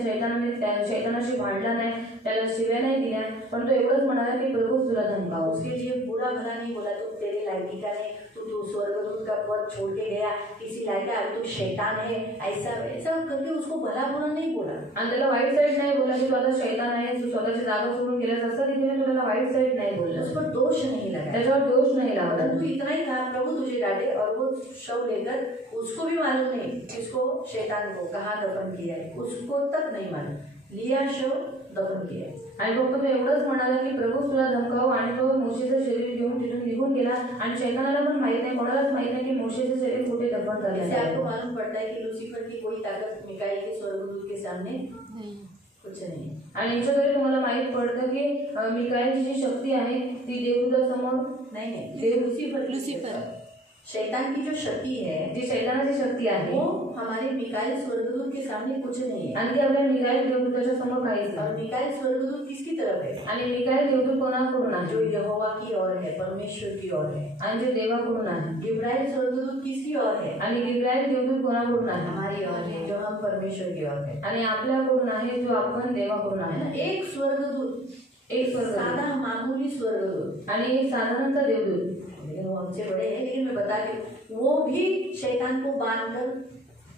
शैतानाशी भांडला नाही, त्याला शिव्या नाही दिल्या, पण तो एवढंच म्हणाला की प्रभू तुला धमकावो. उसके लिए बुरा भला नहीं बोला, तू तेरे लायकी का नहीं, तू स्वर्गदूत का पद छोड़ के गया, किसी लायक का, तू शैतान है, ऐसा वैसा करके उसको भला बुरा नहीं बोला. आणि त्याला वाईट साईड नाही बोला की तू आता शैतान आहे, तू स्वतःची जागा सोडून गेलास, असं रीतीने तो त्याला वाईट साईड नाही बोलला, उस पर दोष नहीं लगा, त्याच्यावर दोष नाही लावला. तू इतना ही कहा प्रभु तुझे डांटे. और वो शव लेकर, उसको भी मालूम नहीं किसको, शैतान को कहाँ दफन किया है, उसको तक नहीं मालूम, लिया शव दफन किया. आणि फक्त तो एवढंच म्हणाला की प्रभू तुला धमकावो, आणि तो मोशेचं शरीर घेऊन तिथून निघून गेला. आणि शैतानाला पण माहित नाही, कोणालाच माहित नाही की मोशेचं शरीर कुठे दफन करण्यात इससे आपको आले. मालूम पड़ता है कि लूसीफर की कोई ताकत मिकाएल के स्वर्गदूत के सामने कुछ नहीं. आणि याच्याद्वारे तुम्हाला माहित पडतं की मिकाएलची जी शक्ती आहे ती देवदूतासमोर नहीं, लूसीफर शैतान की जो शक्ति है, जी शैतानाची शक्ती आहे, वो हमारे मिकाएल स्वर्गदूत के सामने कुछ नहीं है. आणि ते आपल्या मिकाएल देवदूताच्या समोर काहीच और नाही. मिकाएल स्वर्गदूत किसकी तरफ है? आणि मिकाएल देवदूत कोणाकडून आहे? जो यहोवा की ओर है, परमेश्वर की ओर है. आणि जे देवाकडून आहे. गिब्राइल स्वर्गदूत किसकी ओर है? आणि गिब्राइल देवदूत कोणाकडून आहे? हमारी ओर है, जो हम परमेश्वर की ओर है. आणि आपल्याकडून आहे, जो आपण देवाकडून आहे. एक स्वर्गदूत, एक स्वर्गदूत, साधा मामूली स्वर्गदूत, आणि एक साधारणतः देवदूत, लेकिन वो हमसे बड़े हैं. लेकिन मैं बता रही हूँ, वो भी शैतान को बांधकर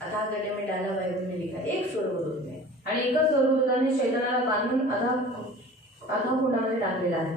अथाह गड्ढे में डाला, बाइबल में लिखा. एक स्वर्गदूत ने, आणि एका स्वर्गदूताने शैतानाला बांधून अथाह कुंडामध्ये टाकलेला आहे.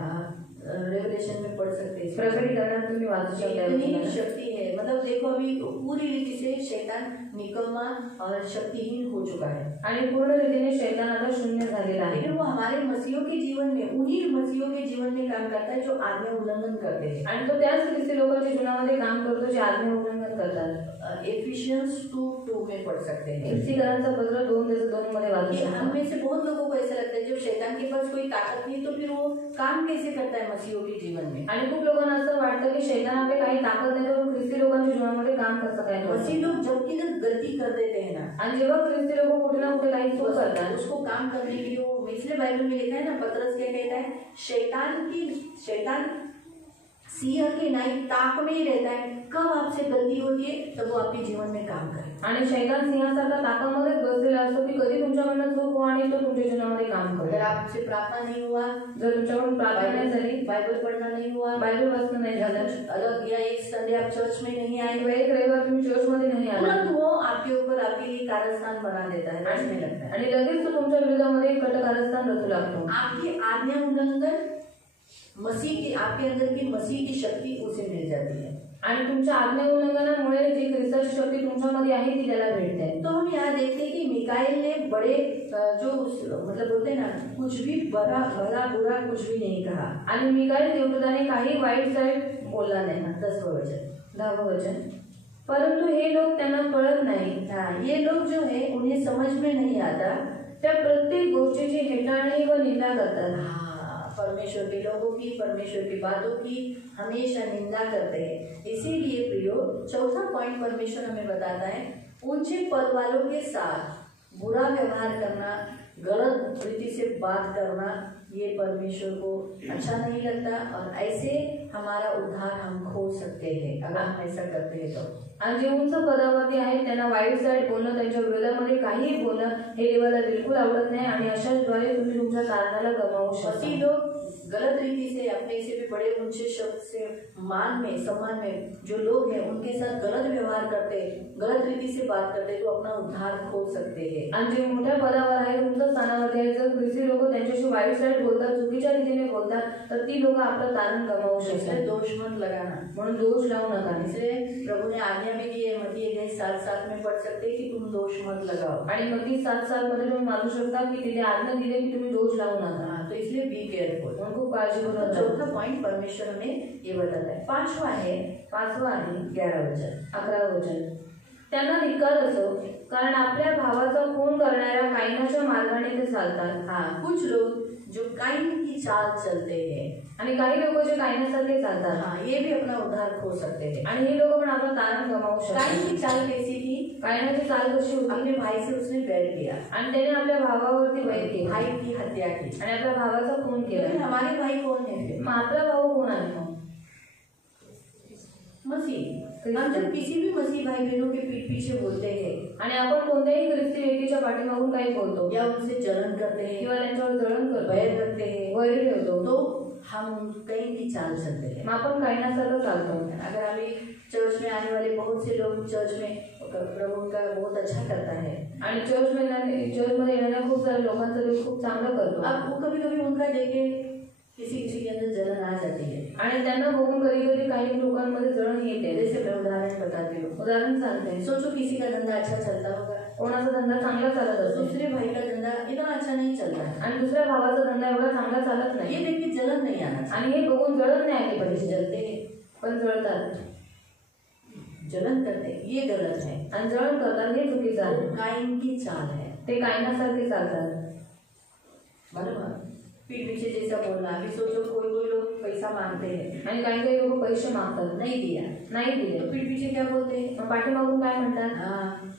रेवलेशन में पढ़ सकते हैं। प्रकटीकरणात तुम्ही वाचू शकता या इतनी वचनाला. शक्ति है, मतलब देखो अभी पूरी रीति से शैतान निकम्मा और शक्तिहीन हो चुका है, आणि पूर्ण रीतीने शैतान आता शून्य झालेला आहे. लेकिन वो हमारे मसीहों के जीवन में, उन्हीं मसीहों के जीवन में काम करता है जो आज्ञा उल्लंघन करते हैं। आणि तो त्याच ख्रिस्ती लोकांच्या जीवनामध्ये काम करतो जे आज्ञा उल्लंघन करतात. एफिशियंस 2:2 में पढ़ सकते हैं ख्रिस्तीकरांचा पत्र 2:2 मध्ये वाचू कि शकता. हम में से बहुत लोगों को ऐसा लगता है जब शैतान के पास कोई ताकत नहीं तो फिर वो काम कैसे करता है मसीहों के जीवन में। आणि खूप लोकांना असं वाटतं की शैतानाकडे काही ताकद नाही तर ख्रिस्ती लोकांच्या जीवनामध्ये काम कसं काय करतो. मसीह लोग जब की जब गलती कर देते हैं ना, आणि जेव्हा ख्रिस्ती लोक कुठे ना कुठे काही चूक करतात उसको काम करने के लिए वो, इसलिए बाइबल में लिखा है ना, पतरस क्या कहता है, शैतान सिंह के नाई ताक में ही रहता है, कब आपसे गलती होती है तब वो आपके जीवन में काम करे। आणि शैतान सिंहासारखा ताकामध्येच बसलेला असतो की कधी तुमच्याकडनं चूक हो आणि तो तुमच्या जीवनामध्ये काम अगर करेल. आपसे प्रार्थना नहीं हुआ, जर तुमच्याकडून प्रार्थना नाही झाली, बाइबल पढ़ना नहीं हुआ, बायबल वाचणं नाही या झालं, कुछ अलग, या एक संडे आप चर्च में नहीं आए, किंवा एक रविवार तुम्ही चर्चमध्ये नाही आला तुरंत वो आपके ऊपर आपके लिए कारस्थान बना देता है, रचने लगता है। आणि लगेच तो तुमच्या विरोधामध्ये एक कटकारस्थान रचू लागतो. आपकी आज्ञा उल्लंघन मसीह की, आपके अंदर की मसीह की शक्ति उसे मिल जाती है। आणि तुमच्या आज्ञा उल्लंघनामुळे जी ख्रिस्ताची शक्ती तुमच्यामध्ये आहे ती त्याला भेटते. तो हम यहाँ देखते हैं कि मिकाएल ने बड़े जो मतलब बोलते हैं ना, कुछ भी भला बुरा कुछ भी नहीं कहा, आणि मिकाएल देवदूताने काही वाईट साईड बोलला नाही. 10वां वचन। 10वं वचन. परंतु हे लोक त्यांना कळत नाही. हाँ, ये लोग जो है उन्हें समझ में नहीं आता, त्या प्रत्येक गोष्टीची हेटाळणी व निंदा करतात. हाँ, परमेश्वर के लोगों की, परमेश्वर की बातों की हमेशा निंदा करते हैं। इसीलिए प्रियो, चौथा पॉइंट परमेश्वर हमें बताता है, ऊंचे पद वालों के साथ बुरा व्यवहार करना, गलत रीति से बात करना, ये परमेश्वर को अच्छा नहीं लगता, और ऐसे हमारा उद्धार हम खो सकते हैं अगर हम ऐसा करते हैं तो। आणि जे उंच पदावरती आहेत त्यांना वाईट साईड बोलणं, त्यांच्या विरोधामध्ये काही बोलणं हे देवाला बिलकुल आवडत नाही आणि अशाच द्वारे तुम्ही तुमच्या तारणाला गमावू शकता. मसीह लोग गलत रीति से, अपने से भी बड़े ऊंचे शब्द से मान में, सम्मान में जो लोग हैं उनके साथ गलत व्यवहार करते, गलत रीति से बात करते तो अपना उद्धार खो सकते हैं. आणि जे मोठ्या पदावर आहे, उंच स्थानावरती आहे, जर ख्रिस्ती लोक त्यांच्याशी वाईट साईड बोलतात, चुकीच्या रीतीने बोलतात, तर ती लोक आपलं तारण गमावू शकतात. इसलिए दोष मत लगाना, म्हणून दोष लावू नका. इसलिए प्रभु ने आज्ञा भी दी है, मत्ती 7:7 में पढ़ सकते हैं कि तुम दोष मत लगाओ, आणि मत्ती 7:7 मध्ये तुम्ही वाचू शकता की तिथे आज्ञा दिली की तुम्ही दोष लावू नका. तो इसलिए बी केयरफुल। म्हणून खूप काळजीपूर्वक तो राहा. चौथा पॉइंट परमेश्वर हमें ये बताता है। पांचवा है 11 वचन। 11 वचन. त्यांना धिक्कार असो, कारण आपल्या भावाचा खून करणाऱ्या कायनाच्या मार्गाने ते चालतात. हाँ, कुछ लोग जो काइन की चाल चलते हैं, आणि काही लोक जे कायनासारखे चालतात, हाँ, ये भी अपना उद्धार खो सकते हैं। आणि हे लोक पण आपलं तारण गमावू शकतात. काइन की चाल कैसी थी? कायनाची चाल कशी होती? अपने भाई से उसने बैर किया, आणि त्याने आपल्या भावावरती वैर केली भाई की हत्या की, आणि आपल्या भावाचा खून लेकिन केला. हमारे भाई कौन है फिर? मग आपला भाऊ कोण आहे मग? मसीह। हम जब किसी भी मसीह भाई बहनों के पीठ पीछे बोलते हैं आणि आपण कोणत्याही ख्रिस्ती व्यक्तीच्या पाठीमागून काही बोलतो या उनसे जलन करते हैं, किंवा त्यांच्यावर जळण करतो, बैर रखते हैं, वैर ठेवतो, तो हम कहीं की चाल चलते हैं। मग आपण कायनासारखं चालतो. अगर अभी चर्च में आने वाले बहुत से लोग चर्च में प्रभु उनका बहुत अच्छा करता है, आणि चर्चमध्ये येणाऱ्या खूप साऱ्या लोकांचा देव खूप चांगलं करतो. अब वो कभी कभी उनका देखे किसी किसी के अंदर जलन आ जाती है, आणि त्यांना बघून कधी कधी काही लोकांमध्ये जळण येते. जैसे मैं उदाहरण बताती हूँ। उदाहरण सांगते. सोचो किसी का धंधा अच्छा चलता होगा, कोणाचा धंदा चांगला चालत असतो, दूसरे भाई का धंधा इतना अच्छा नहीं चलता है, आणि दुसऱ्या भावाचा धंदा एवढा चांगला चालत ये नाही, देख के जलन नहीं आना चाहिए। आणि हे बघून जळण नाही आली पर पाहिजे, जलते हैं, पण जळतात, जलन करते हैं, ये गलत है। आणि जळण करतात हे चुकीचं आहे. वो काइन की चाल है, ते कायनासारखे चालतात. बराबर। पीठ पीछे जैसा बोलना, अभी सोचो कोई कोई लोग पैसा मांगते हैं, आणि काही काही लोक पैसे मागतात, नहीं दिया नाही दिले, तो पीठ पीछे क्या बोलते हैं? मग पाठीमागून काय म्हणतात? हाँ,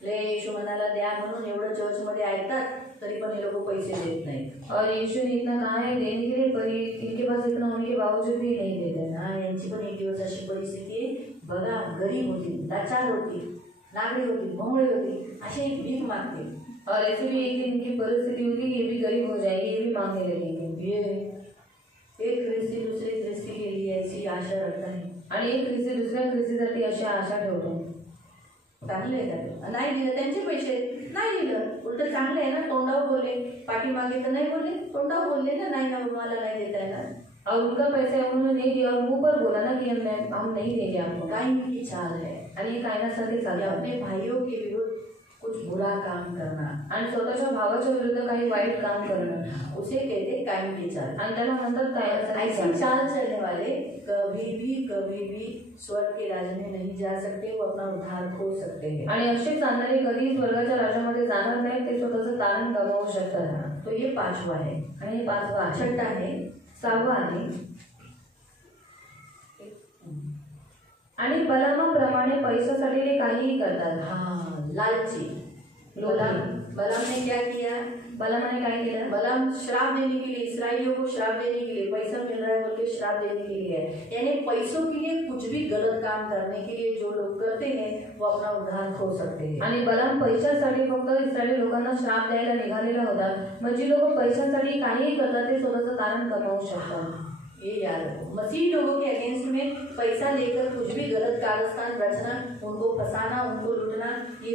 ले येशू मनाला द्या म्हणून एवढं चर्च मध्ये ऐकतात, तरी पण हे लोक पैसे देत नाही। और यीशु ने इतना कहा है देने के लिए, पर इनके पास इतना होने के बावजूद भी नहीं देते. हाँ, यांची पण एक दिवस अशी परिस्थिती आहे, बघा, गरीब होती, लाचार होती, नागडी होती, भोंगळी होती, असे भीक मागते, और ऐसे भी एक दिन इनकी परिस्थिति होगी, ये भी गरीब हो जाएगी, ये भी मांगने लगेंगे. ये एक ख्रिस्ती दूसरे ख्रिस्ती के लिए ऐसी आशा रखता है, आणि एक ख्रिस्ती दुसऱ्या ख्रिस्तीसाठी अशी आशा ठेवतो. चांगले आहे, नाही दिलं त्यांचे पैसे, नाही दिलं, उलट चांगले आहे ना, तोंडावर बोलले, पाठीमागे तर नाही बोलले, तोंडावर बोलले ना, नाही ना मला नाही देता येणार. और उनका पैसा उन्होंने नहीं दिया और मुंह पर बोला ना कि हम नहीं देंगे आपको। काइन की चाल है आणि हे कायनासारखे कि चालतात अपने भाइयों के विरुद्ध कुछ बुरा काम करना, आणि स्वतःच्या भावाच्या विरुद्ध काही वाईट काम करणं, उसे कहते काइन की चाल। आणि त्याला म्हणतात कायनासारखी ऐसी चाल। चाल चलने वाले कभी भी स्वर्ग के राज्य में नहीं जा सकते, वो अपना उद्धार खो सकते हैं। आणि असे चालणारे कधीही स्वर्गाच्या राज्यामध्ये जाणार नाही, ते स्वतःचं तारण गमावू शकतात। तो ये पांचवा है। आणि हे पाचवा आहे। छठा है, सहावा आहे, आणि बलामाप्रमाणे पैशासाठी ते काहीही करतात। हाँ, लालची। बलाम ने क्या किया? बलामाने काय केलं? बलाम श्राप देने के लिए, इस्राएलियों को श्राप देने के लिए, पैसा मिल रहा है बोल के श्राप देने के लिए है। यानी पैसों के लिए कुछ भी गलत काम करने के लिए जो लोग करते हैं वो अपना उद्धार खो सकते हैं। आणि बलाम पैशासाठी फक्त इस्रायली लोकांना श्राप द्यायला निघालेला होता। मग जी लोक पैशासाठी काहीही करतात ते स्वतःचं तारण गमावू शकतात। ये याद रखो, मसीह लोगों के अगेंस्ट में पैसा लेकर कुछ भी गलत कारस्थान रचना, उनको फंसाना, उनको लूटना, ये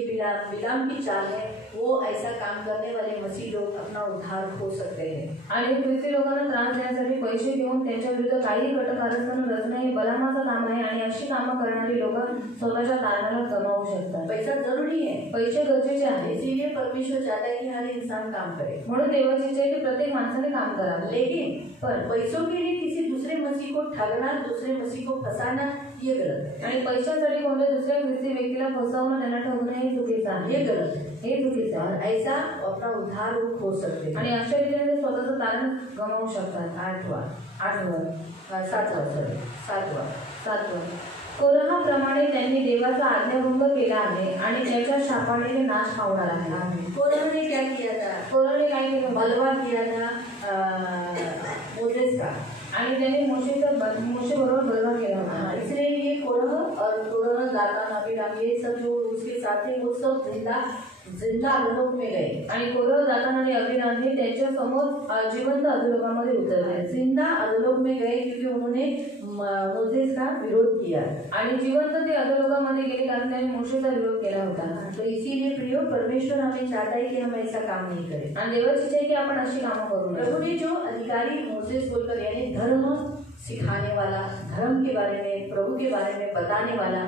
बिलाम की चाल है। वो ऐसा काम करने वाले मसीह लोग अपना उद्धार खो सकते हैं। आणि ख्रिस्ती लोकांना त्रास देण्यासाठी पैसे घेऊन त्यांच्या विरुद्ध काही कट कारस्थान रचणं हे बलामाचं काम आहे आणि अशी कामं करणारी लोक स्वतःच्या तारणाला गमावू शकतात। पैसा जरूरी है, पैसे गरजेचे आहे, इसीलिए परमेश्वर चाहता है कि हर इंसान काम करे। म्हणून देवाची इच्छा आहे की प्रत्येक माणसाने काम करावं। लेकिन पर पैसों के लिए किसी दूसरे मसीह को ठगना, दूसरे मसीह को फंसाना, ये गलत है। आणि पैशासाठी कोणत्या दुसऱ्या ख्रिस्ती व्यक्तीला फसवणं, त्यांना ठगणं हे चुकीचं आहे, ये गलत है। हे चुकीचं और आहे। ऐसा अपना उद्धार वो खो सकते हैं। आणि अशा रीतीने ते स्वतःचं तारण गमावू शकतात। सातवा कोरहाप्रमाणे त्यांनी देवाचा आज्ञाभंग केला आहे आणि त्याच्या शापाने ते नाश पावणार आहे। कोरह ने क्या किया था? कोरहने काय केलं? बलवा किया था मोसेस का, आणि त्याने मोशे बरोबर बलवा केला होता। इसलिए ये कोरह और कोरह, दातान, अबीराम, ये सब जो उसके साथ थे वो सब जिंदा अधोलोक में गए। आणि कोरह, दातान आणि अबीराम हे त्यांच्या समोर जिवंत अधोलोकामध्ये उतरले। जिंदा अधोलोक में गए क्योंकि उन्होंने मोसेस का विरोध किया। आणि जिवंत ते अधोलोकामध्ये गेले कारण त्यांनी मोशेचा विरोध केला होता। तो इसीलिए प्रियो, परमेश्वर हमें चाहता है कि हम ऐसा काम नहीं करें। आणि देवाची इच्छा आहे की आपण अशी कामं करू नये। प्रभु ने जो अधिकारी मोसेस बोलकर, यानी धर्म सिखाने वाला, धर्म के बारे में, प्रभु के बारे में बताने वाला,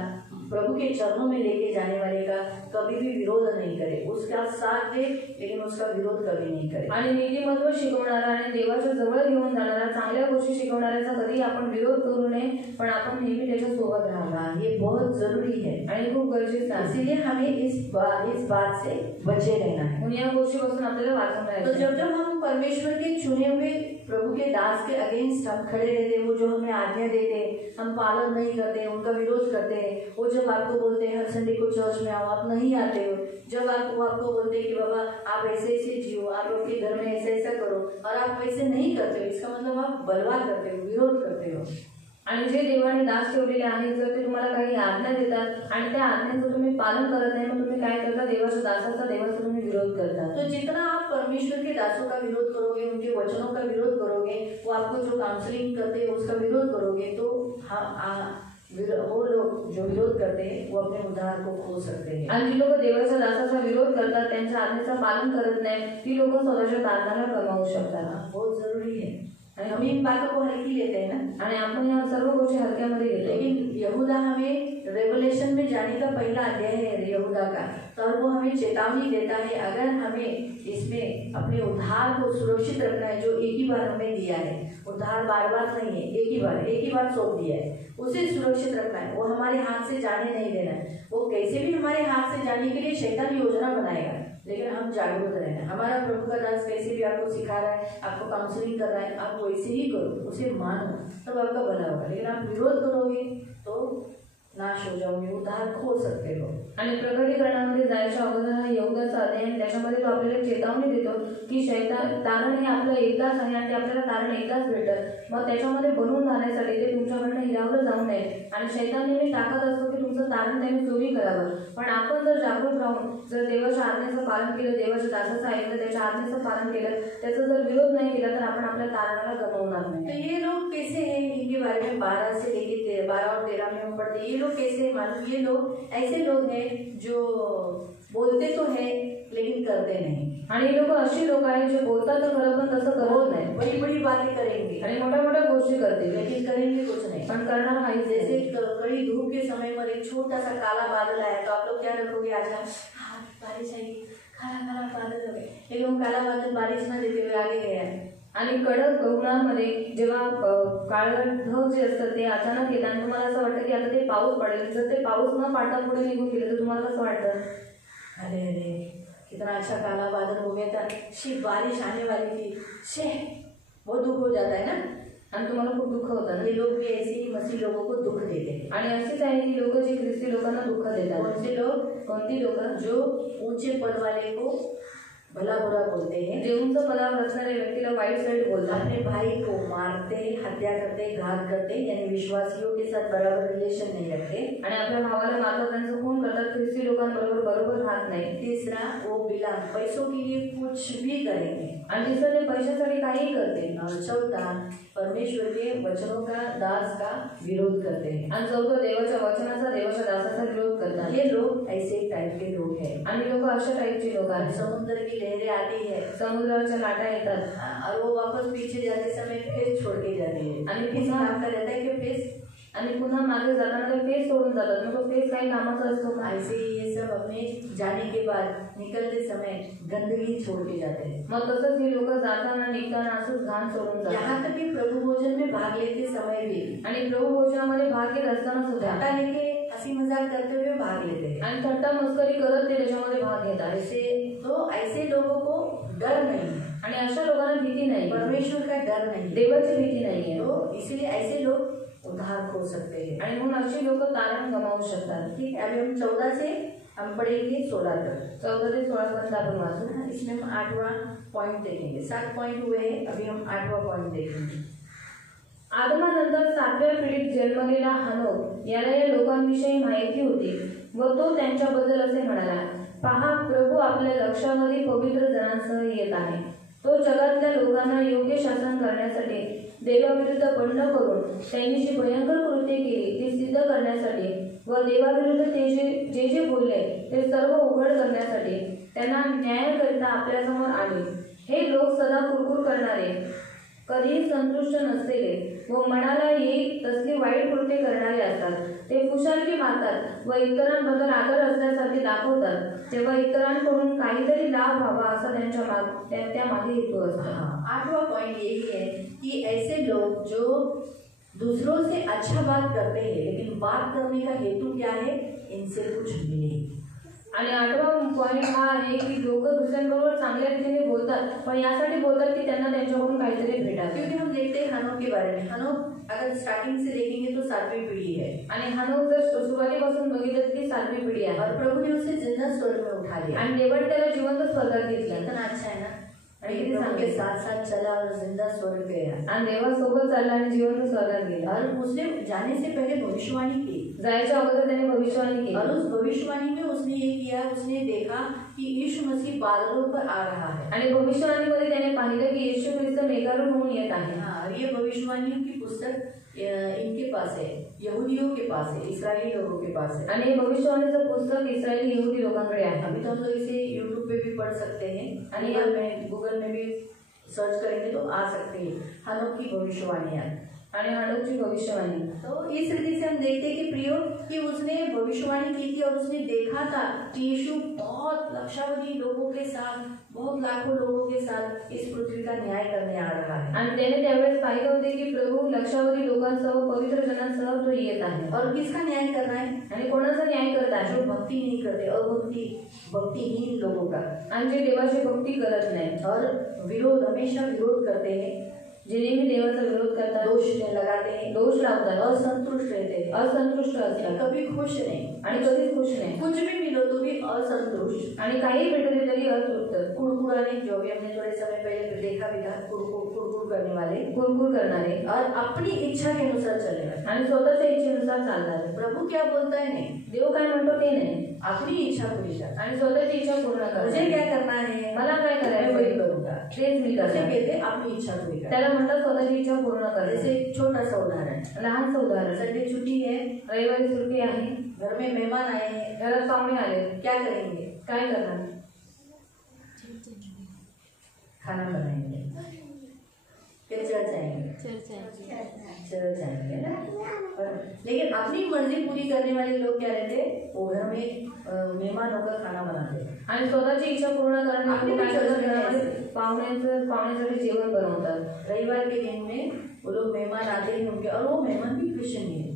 प्रभु के चरणों में लेके जाने वाले का कभी भी विरोध नहीं करे, उसका साथ दे लेकिन उसका विरोध कभी नहीं करे। आणि नीतिमत्व शिकवणारा आणि देवाच्या जवळ घेऊन जाणारा, चांगल्या गोष्टी शिकवणाऱ्याचा कधी आपण विरोध करू नये, पण आपण नेहमी त्याच्या सोबत राहावं, ये बहुत जरूरी है आणि खूप गरजेचं आहे। इसीलिए हमें इस बात से बचे रहना है। म्हणून या गोष्टीपासून आपल्याला वाचून तो राहायचं। जब हम परमेश्वर के चुने हुए प्रभु के दास के अगेंस्ट हम खड़े रहते, वो जो हमें आज्ञा देते हम पालन नहीं करते, उनका विरोध करते हैं, वो जब आपको बोलते हैं हर संडे को चर्च में आओ, आप नहीं आते हो, जब आपको बोलते हैं कि बाबा आप ऐसे ऐसे जियो, आप अपने घर में ऐसा ऐसा करो, और आप वैसे नहीं करते हो, इसका मतलब आप बलवा करते हो, विरोध करते हो। आणि जे देवाने दास ठेवलेले आहेत, जर ते तुम्हाला काही आज्ञा देतात आणि त्या आज्ञेचं तुम्ही पालन करत नाही, मग तुम्ही काय करता? देवाच्या देवाचा तुम्ही विरोध करता। तो जितना आप परमेश्वर के दासों का विरोध करोगे, उनके वचनों का विरोध करोगे, वो आपको जो काउंसलिंग करते हैं उसका विरोध करोगे, तो वो लोग जो विरोध करते हैं वो अपने उद्धार को खो सकते हैं। आणि जी लोक देवाच्या दासाचा विरोध करतात, त्यांच्या आज्ञेचं पालन करत नाही, ती लोक स्वतःच्या तारणाला गमावू शकतात। बहुत जरूरी है। हम इन बातों को हल्की लेते हैं ना, आणि आपण या सर्व गोष्टी हलक्यामध्ये घेतो। लेकिन यहूदा हमें रेवलेशन में जाने का पहला अध्याय है यहूदा का, तो वो हमें चेतावनी देता है, अगर हमें इसमें अपने उद्धार को सुरक्षित रखना है, जो एक ही बार हमें दिया है, उद्धार बार बार नहीं है, एक ही बार सौंप दिया है, उसे सुरक्षित रखना है, वो हमारे हाथ से जाने नहीं देना है। वो कैसे भी हमारे हाथ से जाने के लिए शैतान योजना बनाएगा, लेकिन हम जागरूक रहना। हमारा प्रभु का दास कैसे भी आपको सिखा रहा है, आपको काउंसलिंग कर रहा है, आप वैसे ही करो, उसे मानो, तब आपका भला होगा। लेकिन आप विरोध करोगे तो नाश हो जाओगे, उद्धार खो सकते हो। आणि प्रकटीकरणामध्ये जायच्या अगोदर हा यहूदाचा अध्याय, त्याच्यामध्ये तो आपल्याला चेतावणी देतो की तारण हे आपलं एकदाच आहे आणि ते आपल्याला तारण एकदाच भेटत, मग त्याच्यामध्ये बनवून राहण्यासाठी ते तुमच्याकडनं हिरावलं जाऊ नये। आणि शैतान नेहमी टाकत असतो की तुमचं तारण त्याने चोरी करावं, पण आपण जर जागरूक राहून जर देवाच्या आज्ञेचं पालन केलं, देवाच्या दासाचं ऐकलं, त्याच्या आज्ञेचं पालन केलं, त्याचा जर विरोध नाही केला, तर आपण आपल्या तारणाला गमावणार नाही। तो ये लोग कैसे हैं, इनके बारे में 12 से लेके 12 और 13 में हम पढ़ते हैं। ये लोग कैसे मालूम? ये लोग ऐसे लोग हैं जो बोलते तो हैं लेकिन करते नहीं। आणि लोक अशी लोक आहेत जे बोलतात तर खरं पण तसं करत नाही बड़ी बड़ी बातें करेंगे आणि मोठ्या मोठ्या गोष्टी करतील लेकिन करेंगे कुछ नहीं। पण करणार काहीच नाही। जैसे कड़ी धूप के समय पर एक छोटा सा काला बादल आया तो आप लोग क्या रखोगे, आज हाँ बारिश आएगी, काला काला बादल हो गए, लेकिन वो काला बादल बारिश न देते हुए आगे गया है। आणि कडक उन्हामध्ये जेव्हा काळं ढग जे असतं ते अचानक येतं आणि तुम्हाला असं वाटतं की आता ते पाऊस पडेल, जर ते पाऊस न पाडता पुढे निघून गेले तर तुम्हाला कसं वाटतं, अरे अरे कितना अच्छा काला बादल हो गया था, शी बारिश आने वाली थी, शे बहुत दुख हो जाता है ना। आणि तुम्हाला खूप दुःख होतं ना। ये लोग भी ऐसे ही मसीह लोगों को दुख देते हैं आणि अशीच आहे की लोक जे ख्रिस्ती लोकांना दुःख देतात। कौन से लोग, कोणती लोक, जो ऊंचे पद वाले को भला बुरा बोलते हैं, जे उंच पदावर असणाऱ्या व्यक्तीला वाईट साईड बोलतात, अपने भाई को मारते, हत्या करते, घात करते, यानी विश्वासियों के साथ बराबर रिलेशन नहीं रखते, आणि आपल्या भावाला मारतात, त्यांचं खून करतात, ख्रिस्ती लोकांबरोबर बरोबर राहत नाही। तीसरा वो बिना पैसों के लिए कुछ भी करेंगे, आणि तिसरं ते पैशासाठी काही करते। और चौथा परमेश्वर के वचनों का दास का विरोध करते हैं, आणि चौथं देवाच्या वचनाचा, देवाच्या दासाचा विरोध करतात। ये लोग ऐसे टाइप के लोग हैं। आणि लोक अशा टाईपचे लोक आहेत। समुद्र की लहरें आती है, समुद्राच्या लाटा येतात और वो वापस पीछे जाते समय फेस छोड़ के जाते हैं, आणि किस पुन्हा काम का रहता है कि फेस, आणि पुन्हा मागे जाताना ते फेस सोडून जातात, मग तो फेस काही कामाचा असतो का? ऐसे ही ये सब अपने जाने के बाद निकलते समय गंदगी छोड़ के जाते हैं। मग तसंच ही लोक जाताना निघताना असंच घाण सोडून जातात। यहाँ तक कि प्रभु भोजन में भाग लेते समय भी, आणि प्रभु भोजनामध्ये भाग घेत असताना सुद्धा थट्टा लेके हंसी मजाक करते हुए भाग लेते हैं। आणि थट्टा मस्करी करत ते त्याच्यामध्ये भाग घेतात। ऐसे लोगों को डर नहीं है, आणि अशा लोकांना भीती नाही, परमेश्वर का डर नहीं, देवाची भीती नाहीये, तो इसलिए ऐसे लोग उद्धार खो सकते हैं। आणि म्हणून अशी लोक तारण गमावू शकतात। ठीक है, अभी हम 14 से हम पढ़ेंगे 16 तक, 14 ते 16 पर्यंत आपण वाचू। इसमें हम 8वां पॉइंट देखेंगे। 7 पॉइंट हुए हैं, अभी हम 8वां पॉइंट देखेंगे। आदमानंतर 7व्या पिढीत जन्मलेला हनोक याला या लोकांविषयी माहिती होती व तो त्यांच्याबद्दल असे म्हणाला, पहा प्रभू आपल्या लक्षामध्ये पवित्र जनांसह येत आहे, तो जगातल्या लोकांना योग्य शासन करण्यासाठी, देवाविरुद्ध बंड करून त्यांनी जी भयंकर कृत्ये केली ती सिद्ध करण्यासाठी व देवाविरुद्ध ते जे जे बोलले ते सर्व उघड करण्यासाठी त्यांना न्यायाकरिता आपल्यासमोर आले। हे लोक सदा कुरकुर करणारे, कधीही संतुष्ट नसलेले व मनाला येईल तसली वाईट कृत्ये करणारे असतात, ते कुशालकी मारतात व इतरांबद्दल आदर असल्यासारखे दाखवतात, तेव्हा इतरांकडून काहीतरी लाभ व्हावा असा त्या मागे हेतू असतो। 8वां पॉइंट यही है कि ऐसे लोग जो दूसरों से अच्छा बात करते हैं, लेकिन बात करने का हेतु क्या है, इनसे कुछ मिले। आणि 8वां पॉइंट हा आहे की लोक दुसऱ्यांबरोबर चांगल्या रीतीने बोलतात, पण यासाठी बोलतात की त्यांना त्यांच्याकडून काहीतरी भेटावे। क्योंकि हम देखते हैं हनोक के बारे में, हनोक अगर स्टार्टिंग से देखेंगे तो 7वीं पीढ़ी है, आणि हनोक जर सुरुवातीपासून बघितलं ती 7वी पिढी आहे, और प्रभु ने उसे जिंदा स्वर्ग में उठा लिया, आणि देवाने त्याला जिवंत स्वर्गात घेतलं। कितना अच्छा है ना, आणि प्रभु के साथ साथ चला और जिंदा स्वर्ग गया, आणि देवासोबत चालला आणि जिवंत स्वर्गात गेला। और उसने जाने से पहले भविष्यवाणी की, जायच्या अगोदर त्याने भविष्यवाणी केली, और उस भविष्यवाणी में उसने ये किया, उसने देखा कि यीशु मसीह बादलों पर आ रहा है, आणि भविष्यवाणीमध्ये त्याने पाहिलं की येशू ख्रिस्त मेघारूढ होऊन येत आहे। और ये भविष्यवाणियों की पुस्तक इनके पास है, यहूदियों के पास है, इस्राएली लोगों के पास है, आणि भविष्यवाणीचं पुस्तक इस्रायली यहूदी लोकांकडे आहे। अभी तो हम लोग इसे यूट्यूब पे भी पढ़ सकते हैं, आणि गूगल में भी सर्च करेंगे तो आ सकते हैं हनोक की भविष्यवाणियाँ आणि हनोकची भविष्यवाणी। तो इस रीति से हम देखते हैं कि प्रियो कि उसने भविष्यवाणी की थी और उसने देखा था कि यीशु बहुत लक्षावधि लोगों के साथ, बहुत लाखों लोगों के साथ इस पृथ्वी का न्याय करने आ रहा है, आणि त्याने त्यावेळेस पाहिलं होते की प्रभू लक्षावधी लोकांसह, पवित्र जनांसह तो येत आहे। और किसका न्याय करना है, आणि कोणाचा न्याय करत आहे, जो भक्ति नहीं करते, भक्तिहीन लोगों का, आणि जे देवाची भक्ती करत नाही, और विरोध, हमेशा विरोध करते हैं, जे नेहमी देवाचा विरोध करतात, दोष लगाते हैं, दोष लावतात, असंतुष्ट रहते हैं, असंतुष्ट असतात, कभी खुश नहीं, आणि कधीच खुश नाही, कुछ भी मिलो तो भी असंतुष्ट, आणि काही भेटले तरी असंतुष्ट, कुड़कुड़ाने, जो भी हमने थोड़े समय पहले देखा भी था, कुड़कुड़ करने वाले, कुरकुर करणारे, और अपनी इच्छा के अनुसार चलने वाले, आणि स्वतःच्या इच्छेनुसार चालणारे। प्रभु क्या बोलता है, नहीं, देव काय म्हणतो ते नाही, अपनी इच्छा पूरी कर, आणि स्वतःची इच्छा पूर्ण कर, मुझे क्या करना है, मला काय मैं करायचं वही करूंगा, तेच मी कैसे करणार। कहते अपनी इच्छा पूरी कर, त्याला म्हणतात स्वतःची इच्छा पूर्ण कर। जैसे एक छोटा सा उदाहरण, लहानचं उदाहरण, संडे छुट्टी है, रविवारी सुट्टी आहे, घर में मेहमान आए हैं, घरात पाहुणे आले, क्या करेंगे, काय करणार, खाना बनाएंगे, फिर चर्च आएंगे, चर्च आएंगे ना। लेकिन अपनी मर्जी पूरी करने वाले लोग क्या रहते हैं, वो घर में मेहमान होकर खाना बनाते हैं आणि स्वतःची इच्छा पूर्ण करण्यासाठी आपली काय चर्च करतात, में घरामध्ये पाहुण्यासाठी जेवण बनवतात. रविवार के दिन में वो लोग मेहमान आते हैं उनके, और वो मेहमान भी क्रिश्चियन ही है,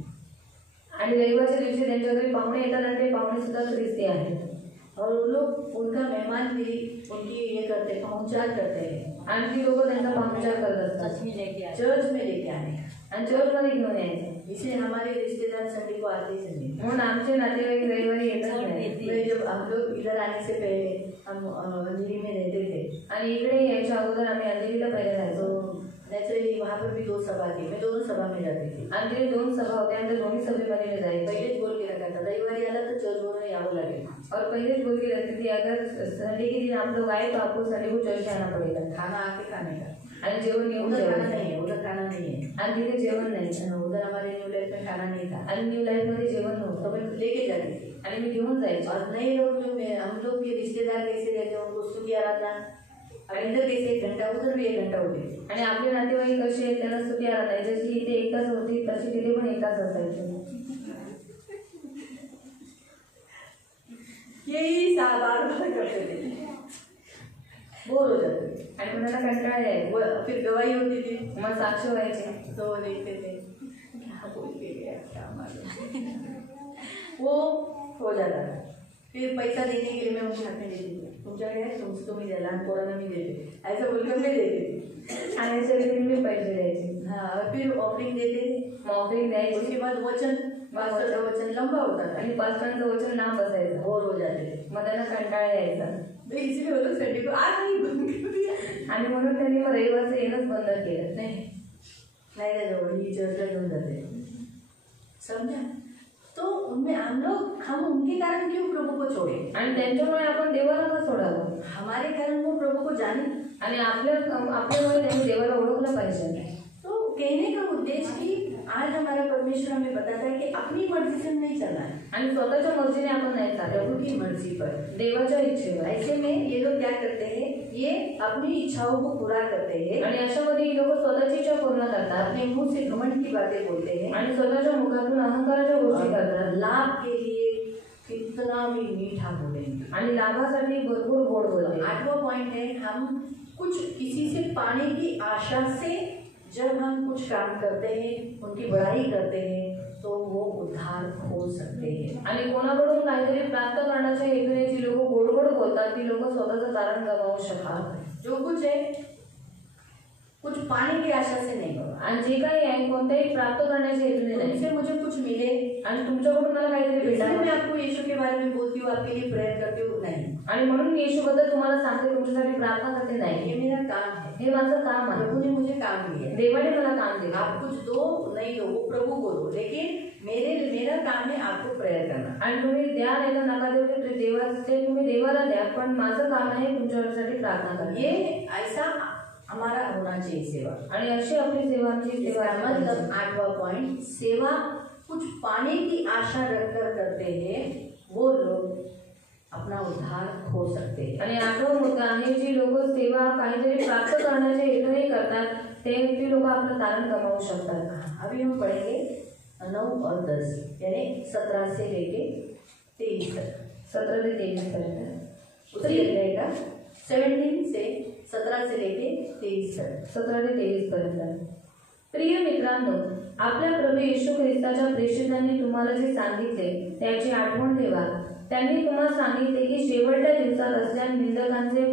आणि रविवारच्या दिवशी त्यांच्या घरी पाहुणे येतात आणि ते पाहुणे सुद्धा ख्रिस्ती आहेत. और वो लोग उनका मेहमान भी उनकी ये करते हैं, पहुँचार करते हैं, आणि ती लोक त्यांचा पाहुणचार करत असतात, चर्च में लेके आने का। आणि चर्चमध्ये घेऊन यायचं. इसलिए हमारे रिश्तेदार संडे को आते ही नहीं। म्हणून आमचे नातेवाईक रविवारी येतच नाही. जब हम लोग इधर आने से पहले हम अंधेरी में रहते थे, आणि इकडे यायच्या अगोदर आम्ही अंधेरीला पहिले जायचो. तो नेचुरली वहाँ पर भी 2 सभा थी, मैं दोनों सभा में जाती थी। आणि तिथे 2 सभा होत्या आणि त्या दोन्ही सभेमध्ये मी जायचे. पहिलेच बोल के रखा था, रविवारी आला तो चर्च बोलना यावं लागेल, और पहले बोल के रखती थी अगर संडे के दिन आप लोग आए तो आपको संडे को चर्च आना पड़ेगा. खाना आके खाने का, आणि जेवण घेऊन उधर खाना जेवायचं. नहीं है, उधर खाना नहीं है, आणि तिथे जेवण नाही. उधर हमारे न्यू लाइफ में खाना नहीं था, आणि न्यू लाईफ मध्ये जेवण नव्हतं. तो मैं लेके जाती थी। आणि मी घेऊन जायचे. और नए लोग जो हम लोग के रिश्तेदार कैसे रहते हैं, उनको स्तुति आराधना, और इधर कैसे 1 घंटा, उधर भी 1 घंटा होती। आणि आपले नातेवाईक कसे आहेत त्यांना स्तुती आराधना आहे. जशी इथे 1 तास होती तशी तिथे पण 1 तास असायची. यही बार करते थे, बोर हो जाते थे, आणि मग त्यांना कंटाळा यायचा. फिर गवाही होती थी, मग साक्ष व्हायचे. तो वो देखते थे क्या बोल के गया, क्या मालूम, वो हो जाता था। फिर पैसा देने के लिए मैं उनके हाथ में देती थी, तुमच्याकडे आहे तुम्ही द्या, लहान पोरांना मी देते, ऐसा बोलकर मैं देती थी। आणि याच्यासाठी मी पैसे द्यायचे. हाँ, और फिर ऑफरिंग देते थे, मग ऑफरिंग द्यायची. उसके बाद वचन, पास्टर का वचन लंबा होता था, आणि पास्टरांचं वचन लांब असायचं. बोर हो जाते थे, मग त्यांना कंटाळा यायचा. तो इसलिए वो लोग संडे को आज नहीं बंद कर दिया, आणि म्हणून त्यांनी मग रविवारचं येणंच बंद केलं. नहीं नहीं जवळ ही चर्चा घेऊन जाते, समझा। तो उनमें हम उनके कारण क्यों प्रभु को छोड़े, आणि त्यांच्यामुळे आपण देवाला का सोडावं. हमारे कारण वो प्रभु को जाने। आणि आपल्यामुळे त्यांनी देवाला ओळखलं पाहिजे. तो कहने का उद्देश्य कि आज हमारा परमेश्वर हमें बताता है कि अपनी मर्जी से नहीं चलना है, आणि स्वतःच्या मर्जीने आपण नाही चालत, प्रभु की मर्जी पर, देवाच्या इच्छेवर. ऐसे में ये लोग क्या करते हैं, ये अपनी इच्छाओं को पूरा करते हैं, आणि अशामध्ये ही लोक स्वतःची इच्छा पूर्ण करतात, अपने मुंह से घमंड की बातें बोलते हैं, आणि स्वतःच्या मुखातून अहंकाराच्या गोष्टी करतात. लाभ के लिए कितना भी मीठा बोलेंगे, आणि लाभासाठी भरपूर गोड बोलते. 8वां पॉइंट है, हम कुछ किसी से पाने की आशा से जब हम कुछ काम करते हैं, उनकी बड़ाई करते हैं, तो वो उद्धार खो सकते हैं। आणि कोणाकडून काहीतरी प्राप्त करण्याच्या हेतूने जी लोक गोड गोड बोलतात ती लोक स्वतःचं तारण गमावू शकतात. जो कुछ है कुछ पाने की आशा से नहीं होगा, आणि जे काही आहे कोणत्याही प्राप्त करण्याच्या हेतूने नाही. तुमसे मुझे कुछ मिले, आणि तुमच्याकडून मला काहीतरी इसलिए मैं भेटावं. आपको यीशु के बारे में बोलती हूँ, आपके लिए प्रेयर करती हूँ, नहीं, आणि म्हणून मी येशूबद्दल तुम्हाला सांगते, तुमच्यासाठी प्रार्थना करते नाही. ये मेरा काम है, हे माझं काम आहे. प्रभु ने मुझे काम दिया है। देवाने मला काम दिलं. आप कुछ दो नहीं दो, वो प्रभु को दो, लेकिन मेरा काम है आपको प्रेयर करना। आणि तुम्ही द्या नाही तर नका देऊ, ते ते तुम्ही देवाला द्या, पण माझं काम आहे तुमच्यासाठी प्रार्थना करणं. ये ऐसा हमारा होना चाहिए सेवा। आणि अशी आपली सेवांची सेवा इसका मतलब 8वां पॉइंट, सेवा कुछ पाने की आशा रखकर करते हैं, वो लोग अपना उद्धार खो सकते हैं। आणि 8वां मुद्दा आहे, जी लोक सेवा काहीतरी प्राप्त करण्याच्या हेतूने करतात ती लोक आपलं तारण गमावू शकतात. अभी हम पढ़ेंगे 9 और 10, यानी 17 से लेके 23 तक, 17 ते 23 पर्यंत. उसी रहेगा 17 से 17 से लेके 23 तक. 17 ते 23 पर्यंत. प्रिय मित्रांनो, आपल्या प्रभू येशू ख्रिस्ताच्या प्रेषितांनी तुम्हाला जे सांगितले त्याची आठवण ठेवा. त्यांनी तुम्हाला सांगितले की शेवटच्या दिवसात असल्या निंदकांचे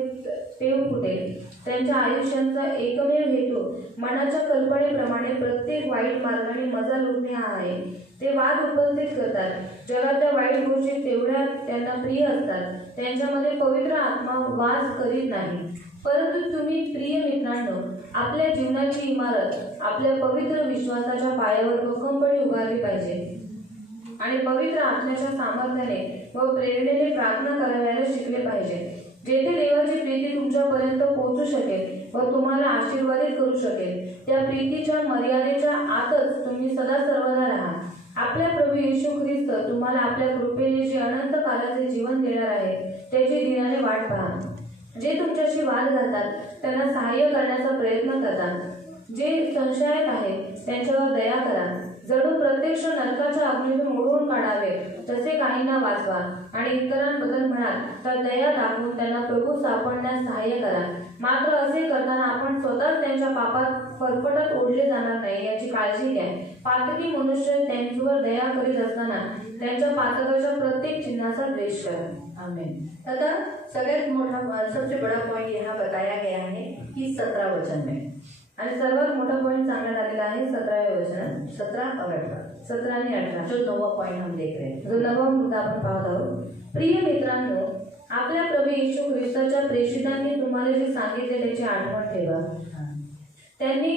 पेव फुटेल. त्यांच्या आयुष्याचा एकमेव हेतू मनाच्या कल्पनेप्रमाणे प्रत्येक वाईट मार्गाने मजा लुटणे हा आहे. ते वाद उपस्थित करतात. जगातल्या वाईट गोष्टी तेवढ्या त्यांना प्रिय असतात. त्यांच्यामध्ये पवित्र आत्मा वास करीत नाही. परंतु तुम्ही प्रिय मित्रांनो, आपल्या जीवनाची इमारत आपल्या पवित्र विश्वासाच्या पायावर भक्कमपणे उभारली पाहिजे आणि पवित्र आत्म्याच्या सामर्थ्याने व प्रेरणेने प्रार्थना करायला शिकले पाहिजे. जेथे देवाची प्रीती तुमच्यापर्यंत पोहोचू शकेल व तुम्हाला आशीर्वादित करू शकेल, त्या प्रीतीच्या मर्यादेच्या आतच तुम्ही सदा सर्वदा राहा. आपल्या प्रभू येशू ख्रिस्त तुम्हाला आपल्या कृपेने जे अनंत कालाचे जीवन देणार आहे त्याची दिनाने वाट पहा. जे तुमच्याशी वाद घालतात त्यांना सहाय्य करण्याचा प्रयत्न करतात, जे संशयात आहेत त्यांच्यावर दया करा. जणू प्रत्यक्ष नरकाच्या अग्नीतून ओढून काढावे तसे काहींना वाचवा आणि इतरांबद्दल म्हणाल तर दया दाखवून त्यांना प्रभू सापडण्यास सहाय्य करा. मात्र असे करताना आपण स्वतःच त्यांच्या पापात फरफटत ओढले जाणार नाही याची काळजी घ्या. पातकी मनुष्य त्यांच्यावर दया करीत असताना त्यांच्या पातकाच्या प्रत्येक चिन्हाचा द्वेष करा. आमीन. तथा सगळ्यात मोठा सबसे बड़ा पॉइंट यहाँ बताया गया है कि 17 वचन में, आणि सर्वात मोठा पॉइंट सांगण्यात आलेला आहे 17व्या वचनात, 17 और 18, 17 आणि 18, जो 9वां पॉइंट हम देख रहे हैं. जो 9वा मुद्दा आपण पाहत आहोत. प्रिय मित्रांनो, आपल्या प्रभू येशू ख्रिस्ताच्या प्रेषितांनी तुम्हाला जे सांगितले त्याची आठवण ठेवा. त्यांनी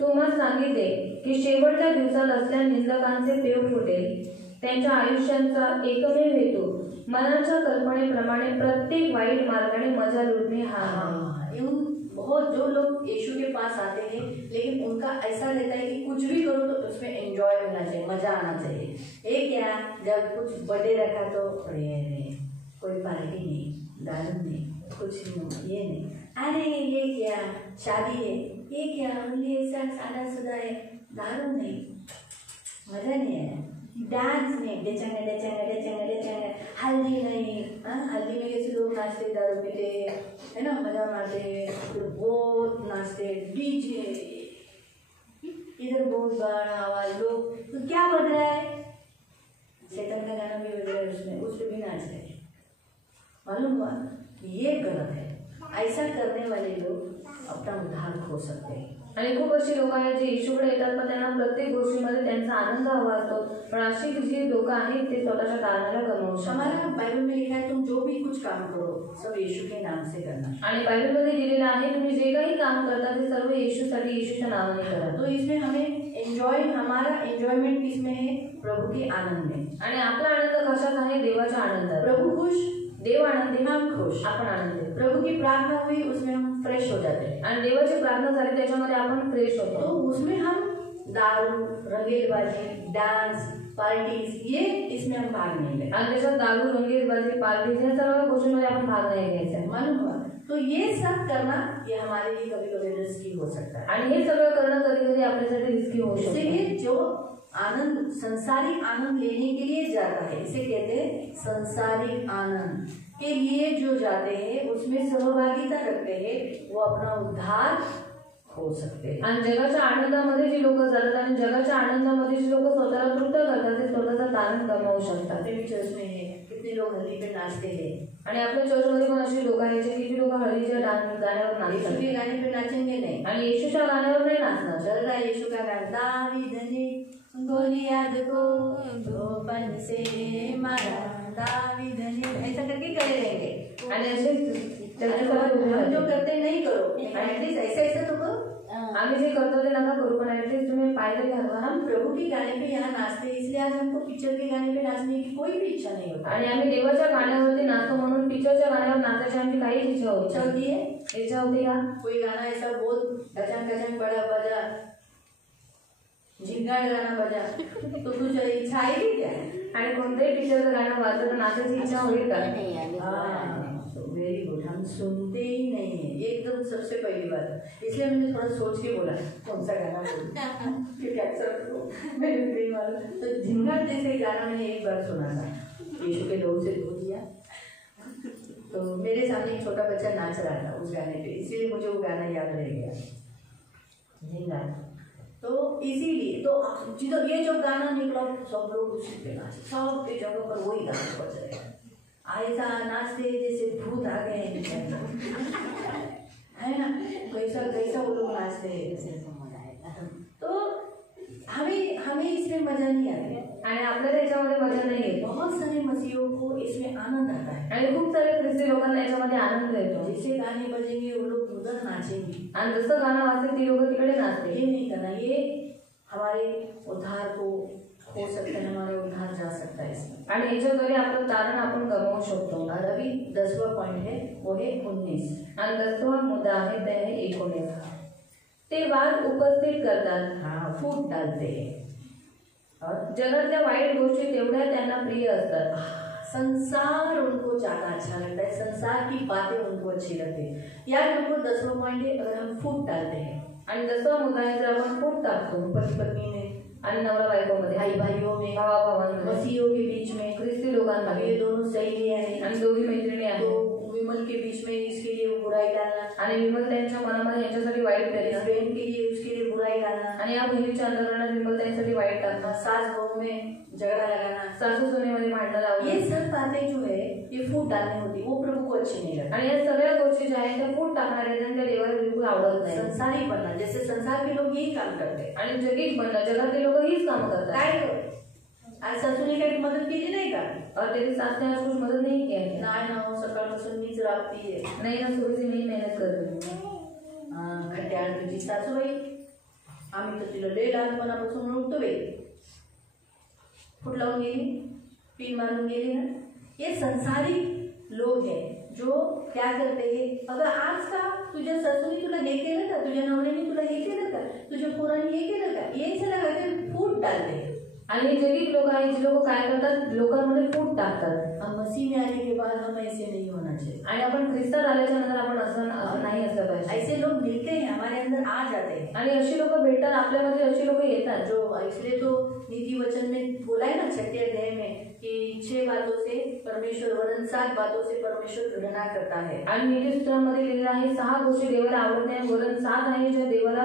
तुम्हाला सांगितले की शेवटच्या दिवसात असल्या निंदकांचे पेव फुटेल. त्यांच्या आयुष्याचा एकमेव हेतू मनाच्या कल्पनेप्रमाणे प्रत्येक वाईट मार्गाने मजा लुटणे हा आहे. बहुत जो लोग यीशु के पास आते हैं लेकिन उनका ऐसा रहता है कि कुछ भी करो तो उसमें एंजॉय होना चाहिए, मजा आना चाहिए. ये क्या, जब कुछ बर्थडे रखा तो अरे कोई पार्टी नहीं, दारू नहीं, कुछ नहीं, ये नहीं, अरे ये क्या शादी है, ये क्या ओनली ऐसा सादा सुदा है, दारू नहीं, मजा नहीं है. डांस में डेचंगे डेचंगे डेचंगे डेचंगे, हल्दी नहीं, हल्दी में कैसे लोग नाचते, दारू पीते है ना, मजा मारते, बहुत नाचते, डीजे, इधर बहुत बड़ा आवाज, लोग तो क्या बज रहा है, शैतान का गाना भी बज रहा है उसमें, उस पर भी नाच रहे हैं. मालूम हुआ, ये गलत है. ऐसा करने वाले लोग अपना उद्धार खो सकते हैं. आणि खूप अशी लोक आहेत जे येशूकडे येतात पण त्यांना प्रत्येक गोष्टीमध्ये त्यांचा आनंद हवा असतो, पण अशी जी लोक आहेत ते स्वतःच्या तारणाला गमावू शकतात. हमारा बाइबल में लिखा है तुम जो भी कुछ काम करो सब यीशु के नाम से करना. आणि बायबलमध्ये दिलेलं आहे तुम्ही जे काही काम करता ते सर्व येशूसाठी येशूच्या नावाने करा. तो इसमें हमें एंजॉय, हमारा एंजॉयमेंट किसमें है, प्रभु के आनंद में. आणि आपला आनंद कशात आहे, देवाच्या आनंदात. प्रभु खुश, देव आनंदी, हम खुश. आपण आनंदी. प्रभु की प्रार्थना हुई उसमें हम फ्रेश हो जाते हैं आणि देवाची प्रार्थना झाली त्याच्यामध्ये आपण फ्रेश तो होतो. उसमें हम दारू, रंगेलबाजी, डांस, पार्टीज, ये इसमें हम भाग नहीं लेते. आणि त्याच्यात दारू, रंगीतबाजी, पार्टी या सर्व गोष्टींमध्ये आपण भाग नाही घ्यायचा. मालूम हुआ, तो ये सब करना ये हमारे लिए कभी कभी रिस्की हो सकता है. आणि हे सगळं करणं कधी कधी आपल्यासाठी रिस्की होऊ शकतं. इसीलिए जो आनंद, संसारिक आनंद लेने के लिए जाता है, इसे कहते हैं संसारिक आनंद के लिए जो जाते हैं उसमें सहभागिता रखते हैं वो अपना उद्धार हो सकते हैं. आणि जगाच्या आनंदामध्ये जी लोक जातात आणि जगाच्या आनंदामध्ये जी लोक स्वतःला तृप्त करतात ते स्वतःचा तारण गमावू शकतात. अपने भी चर्च में है, कितने लोग हल्दी पे नाचते हैं. आणि आपल्या चर्चमध्ये पण अशी लोक आहेत जे किती लोक हळदीच्या गाण्यावर यीशु नाचतात के गाने पे नाचेंगे नहीं. आणि येशूच्या गाण्यावर नाही नाचणार. चल रहा है यीशु का गाना, दावीद ने गोलियत को धोपन से मारा, दावीद ने, ऐसा करके करे रहेंगे. आणि असे हम जो करते नहीं करो, एटलीस्ट ऐसा ऐसा तो करो. आम्ही जे करतो ते नका करू पण ऍटलीस्ट तुम्ही पाय तरी हलवा. हम प्रभु के गाने पे यहाँ नाचते हैं इसलिए आज हमको पिक्चर के गाने पे नाचने की कोई भी इच्छा नहीं होती. आणि आम्ही देवाच्या गाण्यावरती नाचतो म्हणून पिक्चरच्या गाण्यावर नाचायची आमची काहीच इच्छा इच्छा होती. होती है इच्छा होती का? कोई गाना ऐसा बोल, कचन कचन बड़ा बजा, झिंगाड़ गाना बजा, तो तुझे इच्छा आएगी क्या? आणि कोणत्याही पिक्चरचं गाणं वाजलं तर नाचायची इच्छा होईल का? Very good. हम सुनते ही नहीं है, ये एकदम सबसे पहली बात. इसलिए मैंने थोड़ा सोच के बोला कौन सा गाना बोलूं क्योंकि अक्सर मेरे प्रेम वाला तो झिंगाड़ जैसे गाना मैंने एक बार सुना था, यीशु के लोग से धो दिया, तो मेरे सामने एक छोटा बच्चा नाच रहा था उस गाने पे, इसीलिए मुझे वो गाना याद रह गया, झिंगाड़. तो इसीलिए तो ये जो गाना निकला सब लोग उसी पे नाचे, सब के जगह पर वही गाना बज रहे हैं. ऐसा नाचते जैसे भूत आ गए हैं है ना, कैसा कैसा वो लोग नाचते हैं. तो हमें इसमें मजा नहीं आता आणि आपल्याला याच्यामध्ये मजा नाही येत. बहुत सारे मसीहों को इसमें आनंद आता है आणि खूप सारे ख्रिस्ती लोकांना याच्यामध्ये आनंद येतो. जैसे गाने बजेंगे वो लोग उधर नाचेंगे आणि जसं गाणं वाजते ती लोक तिकडे नाचते. ये नहीं करना, ये हमारे उद्धार को हो सकता है, हमारा उद्धार जा सकता है इसमें. आणि याच्याद्वारे आपलं तारण आपण गमावू शकतो. और अभी 10वां पॉइंट है वो है 19. आणि 10वा मुद्दा आहे ते आहे 19. ते वाद उपस्थित करतात, हाँ, फूट डालते हैं. जगातल्या वाईट गोष्टी तेवढ्या त्यांना प्रिय असतात. संसार उनको ज्यादा अच्छा लगता है, संसार की बातें उनको अच्छी लगती है। यार देखो 10वां पॉइंट है, अगर हम फूट डालते हैं आणि 10वा मुद्दा आहे, जर आपण फूट टाकतो पति पत्नी में, आणि नवरा बायकोमध्ये, भाई भाइयों में, भावा भावांमध्ये, मसीहियों के बीच में, ख्रिस्ती अब लोकांमध्ये, ये दोनों सहेलियां हैं आणि दोघी मैत्रिणी आहेत, तो विमल के बीच में इसके लिए वो बुराई डालना, आणि विमल त्यांच्या मनामध्ये यांच्यासाठी वाईट इस करणं, बहन के लिए उसके लिए बुराई डालना, आणि या बहिणीच्या अंतकरणात विमल त्यांच्यासाठी वाईट टाकणं, सास बहू में झगड़ा लगाना, सासू सुनेमध्ये भांडणं लावणं, ये सब बातें जो है ये फूट डालने होती, वो प्रभु को अच्छी नहीं लगती। आणि या सगळ्या गोष्टी ज्या आहेत त्या फूट टाकणाऱ्या आहेत आणि त्या देवाला बिलकुल आवडत नाही। संसारी बनना, जैसे संसार के लोग यही काम करते हैं, आणि जगीत बनणं, जगातले लोक हीच काम करतात। काय करो आज सासूने काही मदत केली नाही का? और तेरी सास ने आज कुछ मदद नहीं की है। नाही ना, हो सकाळपासून मीच राबतीये, नहीं ना, सुबह से मैं मेहनत कर रही हूँ। खट्याळ तुझी सासूबाई, आम्ही तर तिला लय लहानपणापासून ओळखतो बाई, फूट लावून गेली, पीन मारून गेली ना। ये संसारी लोग हैं जो क्या करते हैं, अगं आज का तुझ्या सासूने तुला हे केलं का, तुझ्या नवऱ्याने तुला हे केलं का, तुझ्या पोराने हे केलं का, ये सगळं काय फूट डालते हैं। आणि जगीत लोक आहेत, जे लोक काय करतात, लोकांमध्ये फूट टाकतात। हम मसीह में आने के बाद हम ऐसे नहीं होना चाहिए, आणि आपण ख्रिस्तात आल्याच्या नंतर आपण असं नाही असलं पाहिजे। ऐसे लोग मिलते हैं, हमारे अंदर आ जाते हैं, आणि अशी लोक भेटतात, आपल्यामध्ये अशी लोक येतात। जो इसलिए तो नीति वचन में बोला है ना 6 अध्याय में कि 6 बातों से परमेश्वर, वरन 7 बातों से परमेश्वर घृणा करता है। आणि नीतिसूत्रामध्ये लिहिलेलं आहे 6 गोष्टी देवाला आवडत नाही, वरन 7 आहे ज्या देवाला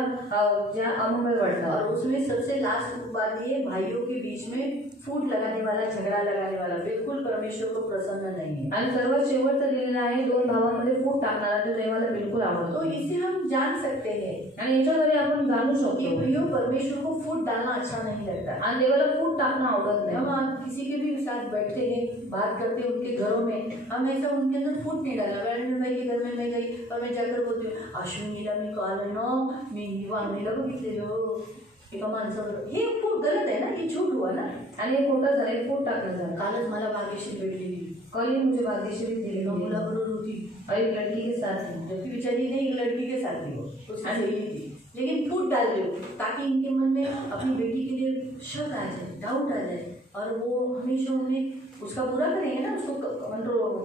ज्या अमंगल वाटतात। और उसमें सबसे लास्ट बात ये, भाइयों के बीच में फूट लगाने वाला, झगड़ा लगाने वाला बिल्कुल परमेश्वर को प्रसन्न नहीं है। आणि सर्वात शेवटचं लिहिलेलं आहे 2 भावांमध्ये फूट टाकणारा जो देवाला बिलकुल आवडतो। तो इससे हम जान सकते हैं आणि याच्याद्वारे आपण जाणू कि शकतो प्रियो परमेश्वर को फूट डालना अच्छा नहीं लगता। आणि देवाला फूट टाकणं आवडत नाही। हम किसी के भी साथ बैठते हैं, बात करते हैं उनके घरों में, हम ऐसा उनके अंदर फूट नहीं डाला। वैरण भाई के घर में मैं गई और मैं जाकर बोलती हूँ, अश्विनीला मी काल ना मी वांगणीला बघितलेलं एका माणसाबरोबर, हे खूप गलत आहे ना, हे झूठ हुआ ना, आणि हे खोटं झालं, हे फूट टाकलं झालं। कालच मला भाग्यश्री भेटलेली, कल ही मुझे भाग्यश्री दिली एका मुलाबरोबर होती और एक लड़की के साथ थी, जबकि बेचारी नहीं, एक लड़की के साथ थी, वो उसकी सहेली थी, लेकिन फूट डाल दो ताकि इनके मन में अपनी बेटी के लिए शक आ जाए, डाउट आ जाए, और वो हमेशा उन्हें उसका बुरा करेंगे ना, उसको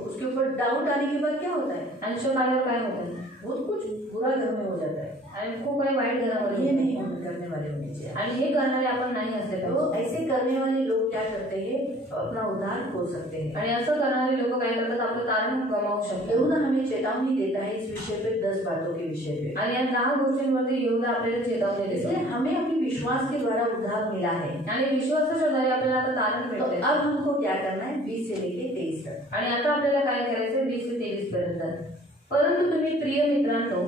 उसके ऊपर डाउट आने के बाद क्या होता है, आणि शक आल्यावर काय होतं, बहुत कुछ बुरा घर में हो जाता है। आणि खूप काही वाईट घरामध्ये ये नहीं हम करने वाले होने चाहिए। आणि हे करणारे आपण नाही असले तो पाहिजे। ऐसे करने वाले लोग क्या करते हैं, अपना उद्धार खो सकते हैं। आणि असं करणारे लोक काय करतात, आपलं तारण गमावू शकतात। यहूदा हमें चेतावनी देता है इस विषय पे, 10 बातों के विषय पे, आणि या 10 गोष्टींवरती यहूदा आपल्याला चेतावणी देतो। इसलिए हमें अपनी विश्वास के द्वारा उद्धार मिला है। आणि विश्वासाच्या द्वारे आपल्याला आता तारण तो भेटते। अब हमको क्या करना है, 20 से लेके 23 तक। आणि आता आपल्याला काय करायचं, 20 ते 23 पर्यंत। परंतु तुम्ही प्रिय मित्रांनो,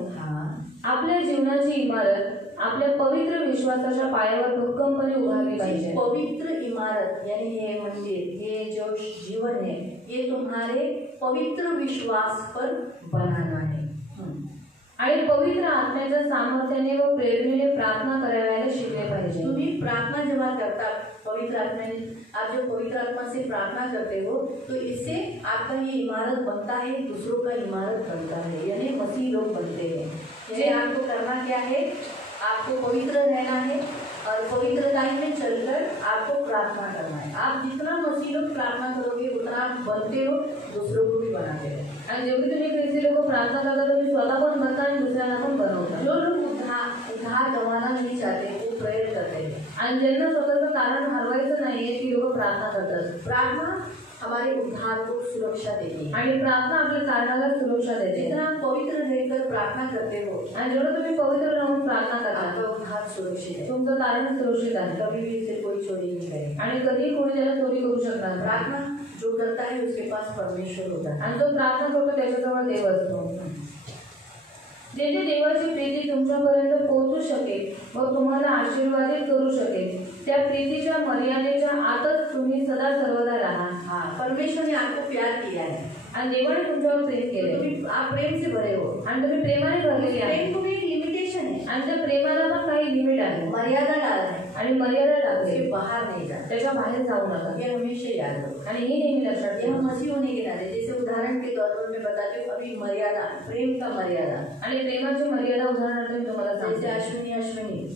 आपल्या जीवनाची इमारत आपल्या पवित्र विश्वासाच्या पायावर भक्कमपणे उभारली पाहिजे। पवित्र इमारत यानी ये मंदिर, ये जो जीवन है, ये तुम्हारे पवित्र विश्वास पर बनाना है। आणि पवित्र आत्म्याच्या सामर्थ्याने व प्रेरणेने प्रार्थना करायला शिकले पाहिजे। तुम्ही प्रार्थना जेव्हा करता पवित्र आत्मा ने, आप जब पवित्र आत्मा से प्रार्थना करते हो तो इससे आपका ये इमारत बनता है, दूसरों का इमारत बनता है, यानी मसीह लोग बनते हैं। यानी आपको करना क्या है, आपको पवित्र रहना है और पवित्र टाइम में चलकर आपको प्रार्थना करना है। आप जितना मसीह लोग प्रार्थना करोगे उतना आप बनते हो, दूसरों को भी बनाते हो। आणि जेवढी तुम्ही ख्रिस्ती लोक प्रार्थना करता, तुम्ही स्वतः पण बनता आणि दुसऱ्यांना पण बनवता। जो लोग उद्धार गंवाना नहीं चाहते वो प्रेयर करते हैं, आणि ज्यांना स्वतःचं तारण हरवायचं नाहीये ती लोक प्रार्थना करतात। प्रार्थना हमारे उद्धार को सुरक्षा देती है आणि प्रार्थना आपल्या तारणाला सुरक्षा देते। जितना आप पवित्र रहकर प्रार्थना करते हो आणि जेवढं तुम्ही पवित्र राहून प्रार्थना करता, आपका उद्धार सुरक्षित है, तुमचं तारण सुरक्षित आहे। कभी भी इससे कोई चोरी नहीं करेगा। आणि कधी कोणी त्याला चोरी करू शकणार नाही। प्रार्थना जो करता है उसके पास परमेश्वर होता है, आणि जो प्रार्थना करतो त्याच्याजवळ देव असतो। जेथे देवाची प्रीती तुमच्यापर्यंत पोहोचू शकेल व तुम्हाला आशीर्वादित करू शकेल, त्या प्रीतीच्या मर्यादेच्या आतच तुम्ही सदा सर्वदा राहा। परमेश्वर ने आपको प्यार किया है आणि देवाने तुमच्यावर प्रेम केले, तुम्ही आप प्रेम से भरे हो, आणि तुम्ही प्रेमाने भरलेले आहे। प्रेम को भी एक लिमिटेशन है, आणि त्या प्रेमाला पण काही लिमिट आहे, मर्यादा डालना है, आणि मर्यादा टाकली, उसके बाहर नहीं जाना, त्याच्या बाहेर जाऊ नका। ये हमेशा याद रखो। आणि हे नेहमी लक्षात यह ठेवा। मसीह होने के नाते, जैसे उदाहरण के तौर पर मैं बताती हूँ, अभी मर्यादा, प्रेम का मर्यादा, आणि प्रेमाची मर्यादा उदाहरणार्थ मी तुम्हाला जैसे सांगते। अश्विनी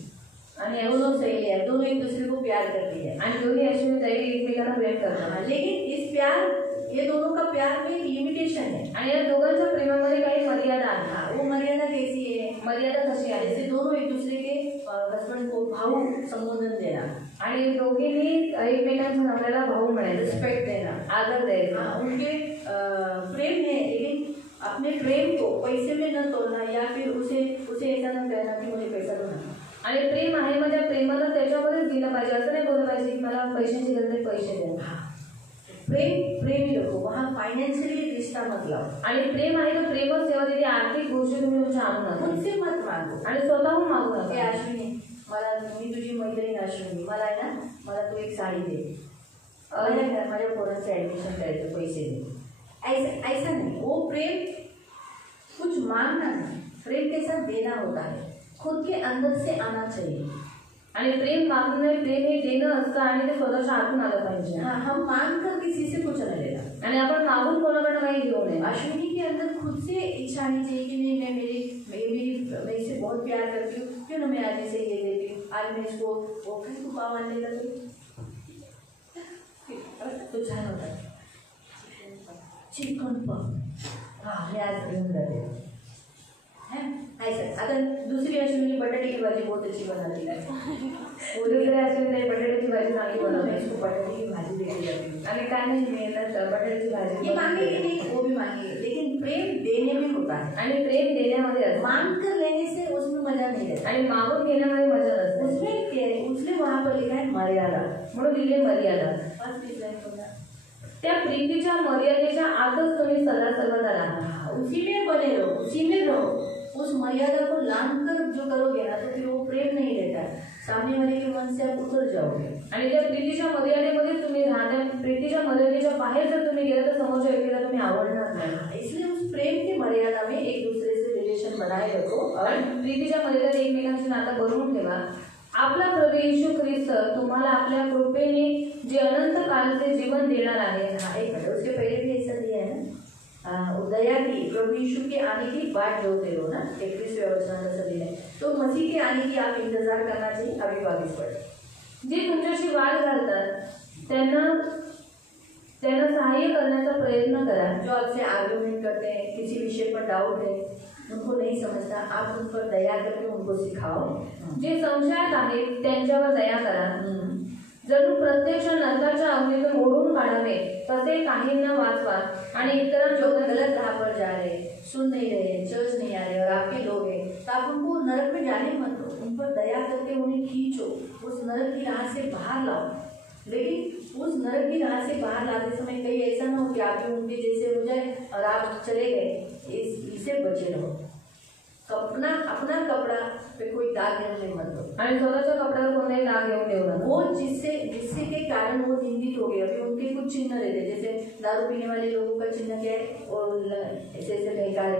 आणि दोनों सही है, दोनों एक दूसरे को प्यार करती है, आणि दोन्ही अश्विनी ताई एकमेकांना प्रेम करतात। लेकिन इस प्यार ये दोनों का प्यार में लिमिटेशन है। आणि या दोघांच्या प्रेमामध्ये काही मर्यादा आहेत. हाँ, वो मर्यादा कैसी है? मर्यादा कशी आहे? जैसे दोनों एक दूसरे के हस्बैंड को भाऊ संबोधन देना, आणि दोघींनी एकमेकांच्या नवऱ्याला भाऊ म्हणायचं, रिस्पेक्ट देना, आदर द्यायचा. हाँ, उनके प्रेम है, लेकिन अपने प्रेम को पैसे में न तोड़ना या फिर उसे ऐसा न कहना कि मुझे पैसा दो ना. आणि प्रेम आहे म्हणजे प्रेमाला त्याच्यामध्येच दिलं पाहिजे, असं नाही बोललं पाहिजे की मला पैशांची गरज आहे, पैसे द्या. प्रेम ही रखो, वहाँ फाइनेंशियली रिश्ता मत लाओ. आणि प्रेम आहे तर प्रेमच सेवा देते. आर्थिक गोष्टी तुम्ही तुमच्या आणू नका उनसे मत मागो आणि स्वतःहून मागू हे नका. अश्विनी, मी तुझी मैत्रीण अश्विनी, मला आहे ना, मला तू एक साडी दे, माझ्या पोरांचं ऍडमिशन करायचं, पैसे दे. ऐसा नहीं. वो प्रेम कुछ मांगना नहीं, प्रेम के साथ देना होता है, खुद के अंदर से आना चाहिए. आणि प्रेम मागून नाही, प्रेम हे देणं असतं आणि ते स्वतःच्या आतून आलं पाहिजे. हाँ, हम मांग कर किसी से कुछ नहीं लेना. आणि आपण मागून कोणाकडे काही घेऊ नये. अश्विनी के अंदर खुद से इच्छा आनी चाहिए कि नहीं, मैं इससे बहुत प्यार करती हूँ, क्यों ना मैं आज इसे ये देती हूँ, आज मैं इसको वो तू पाव आने देगा तो छान होता चिकन पाव. हाँ, मैं आज घेऊन जाते हैं. ऐसा. आता दुसरी अश्विनी बटाटे की भाजी बहुत अच्छी बनाती है. दुसऱ्या अश्विनी बटाट्याची भाजी चांगली मैं बनवते. इसको बटाटे की भाजी देती जाती हूँ. आणि काय नाही मेहनत बटाट्याची भाजी ये मांगेगी नहीं, वो भी मांगेगी, लेकिन प्रेम देने में होता है. आणि प्रेम देण्यामध्ये असतं. मांग कर लेने से उसमें मजा नहीं रहता. आणि मागून घेण्यामध्ये मजा नसते. उसने वहाँ पर लिखा है मर्यादा. म्हणून दिले मर्यादा. बस इस लाइन को ना. त्या प्रीतीच्या मर्यादेच्या आतच तुम्ही सदा सर्वदा राहा. उसी में बने रहो, उसी में रहो. उस मर्यादा को लांघ कर जो करोगे ना, तो फिर वो प्रेम नहीं रहता है. सामने वाले के मन से आप उतर जाओगे. आणि त्या प्रीतीच्या मर्यादेमध्ये तुम्ही राहा. त्या प्रीतीच्या मर्यादेच्या बाहेर जर तुम्ही गेला तर समोरच्या व्यक्तीला तुम्ही आवडणार नाही. इसलिए उस प्रेम की मर्यादा में एक दूसरे से रिलेशन बनाए रखो. आणि प्रीतीच्या मर्यादेत एकमेकांची नातं बनवून ठेवा. आपला प्रभू येशू ख्रिस्त तुम्हाला आपल्या कृपेने जे अनंत कालचे जीवन देणार आहे. हाँ, एक मिनट, उसके पहले भी ऐसा दिया है ना, दया की, प्रभु यीशु के आने की बाट जोते रहो ना, 31वें वचन में सभी है. तो मसीह के आने की आप इंतजार करना चाहिए. अभी 22 पढ़. जे तुमच्याशी वाद घालतात त्यांना सहाय्य करण्याचा प्रयत्न करा. जो आपसे आर्ग्यूमेंट करते हैं, किसी विषय पर डाउट है, उनको नहीं समझता, आप उन पर दया करके उनको सिखाओ. जे संशयात आहेत त्यांच्यावर दया करा. जणू प्रत्यक्ष नरकाच्या अग्नीतून ओढून काढावे तसे काहींना वाचवा. आणि इतरांना जो गलत राह पर जा रहे, सुन नहीं रहे, चर्च नहीं आ रहे और आपके लोग हैं, तो आप उनको नरक में जाने मत दो. उन पर दया करके उन्हें खींचो, उस नरक की राह से बाहर लाओ. लेकिन उस नरक की राह से बाहर लाते समय कहीं ऐसा ना हो कि आप भी उनके जैसे हो जाए और आप चले गए. इससे बचे रहो. अपना कपड़ा पे कोई दाग देने मत दो. आणि स्वतःच्या कपड्यावर कोणताही दाग येऊन देऊ नका. वो जिससे के कारण वो निंदित हो गए. अभी उनके कुछ चिन्ह रहते, जैसे दारू पीने वाले लोगों का चिन्ह क्या है, और ऐसे ऐसे ढेकार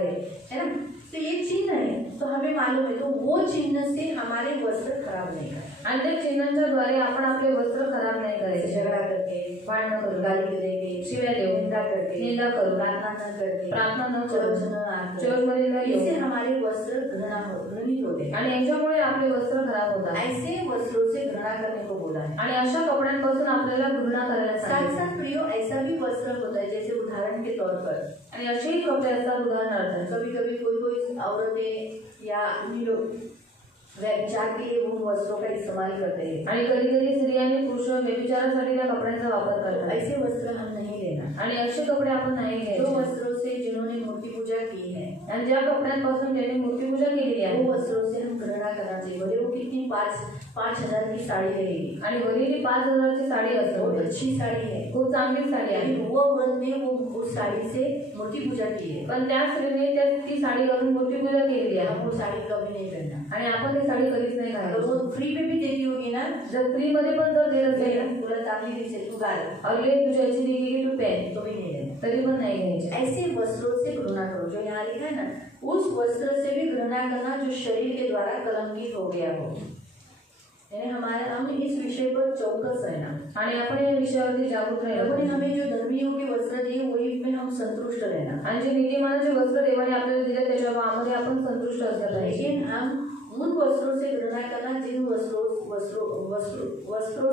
है ना, तो ये चिन्ह है, तो हमें मालूम है. तो वो चिन्ह से हमारे वस्त्र खराब नहीं करते. आणि त्या चिन्हांच्या द्वारे आपण आपले वस्त्र खराब नाही करायचे. झगड़ा करके, भांडण करू, गाली देके, शिव्या देऊ, निंदा करके, निंदा करू, प्रार्थना न करके, प्रार्थना न चर्च करू, न आकर, चर्चमध्ये न येऊ. इससे हमारे वस्त्र घृणित होते हैं. आणि याच्यामुळे आपले वस्त्र खराब होतात. ऐसे वस्त्रों से घृणा करने को बोला है. आणि अशा कपड्यांपासून आपल्याला घृणा करायला साथ सांगितलं. साथ प्रियो, ऐसा भी वस्त्र होता है, जैसे उदाहरण के तौर पर आणि असेही कपडे असतात. उदाहरणार्थ कभी कभी कोई औरतें या उन्हीं लोग व्यभिचार के लिए उन वस्त्रों का इस्तेमाल करते हैं. आणि कधी कधी स्त्रिया आणि पुरुष व्यभिचारासाठी त्या कपड्यांचा वापर करतात. ऐसे वस्त्र हम नहीं लेना. आणि असे कपडे आपण नाही जो घ्यायचे. वस्त्रों से जिन्होंने मूर्ति पूजा की है, आणि ज्या कपड्यांपासून त्यांनी मूर्तीपूजा केलेली आहे, वो वस्त्रों से हम घृणा करना चाहिए. भले वो कितनी 5,000 की साड़ी रहेगी, आणि भलेही 5,000ची साडी बहुत असते, अच्छी साड़ी है, खूप चांगली साडी आहे, लेकिन वो औरत ने वो उस साड़ी से मूर्ति पूजा की है. पण त्या स्त्रीने ती साडी घालून मूर्तीपूजा केलेली आहे. हम वो साड़ी कभी नहीं पहनना. आणि आपण ती साडी कधीच नाही अगर घालायची. वो फ्री में भी देती होगी ना, जर फ्री मध्ये पण जर देत असेल ना, तुला चांगली दिसेल, तू घाल, अगले तुझ्या इच्छे दिली तू पहन, तो भी नहीं लेना. तरी पण नाही घ्यायचे. ऐसे वस्त्रों से घृणा करो. जो यहाँ लिखा है ना, उस वस्त्र से भी घृणा करना जो शरीर के द्वारा कलंकित हो गया हो. यानी हम इस विषय पर चौकस रहना. आणि आपण या विषयावरती जागरूक प्रभु ने राहिलो. हमें जो धर्मियों के वस्त्र दिए वही में हम संतुष्ट रहना. आणि जे नीतिमानाचे वस्त्र देवाने आपल्याला दिले त्याच्यामध्ये आपण संतुष्ट असलं पाहिजे. लेकिन हम उन वस्त्रों से घृणा करना जिन वस्त्रों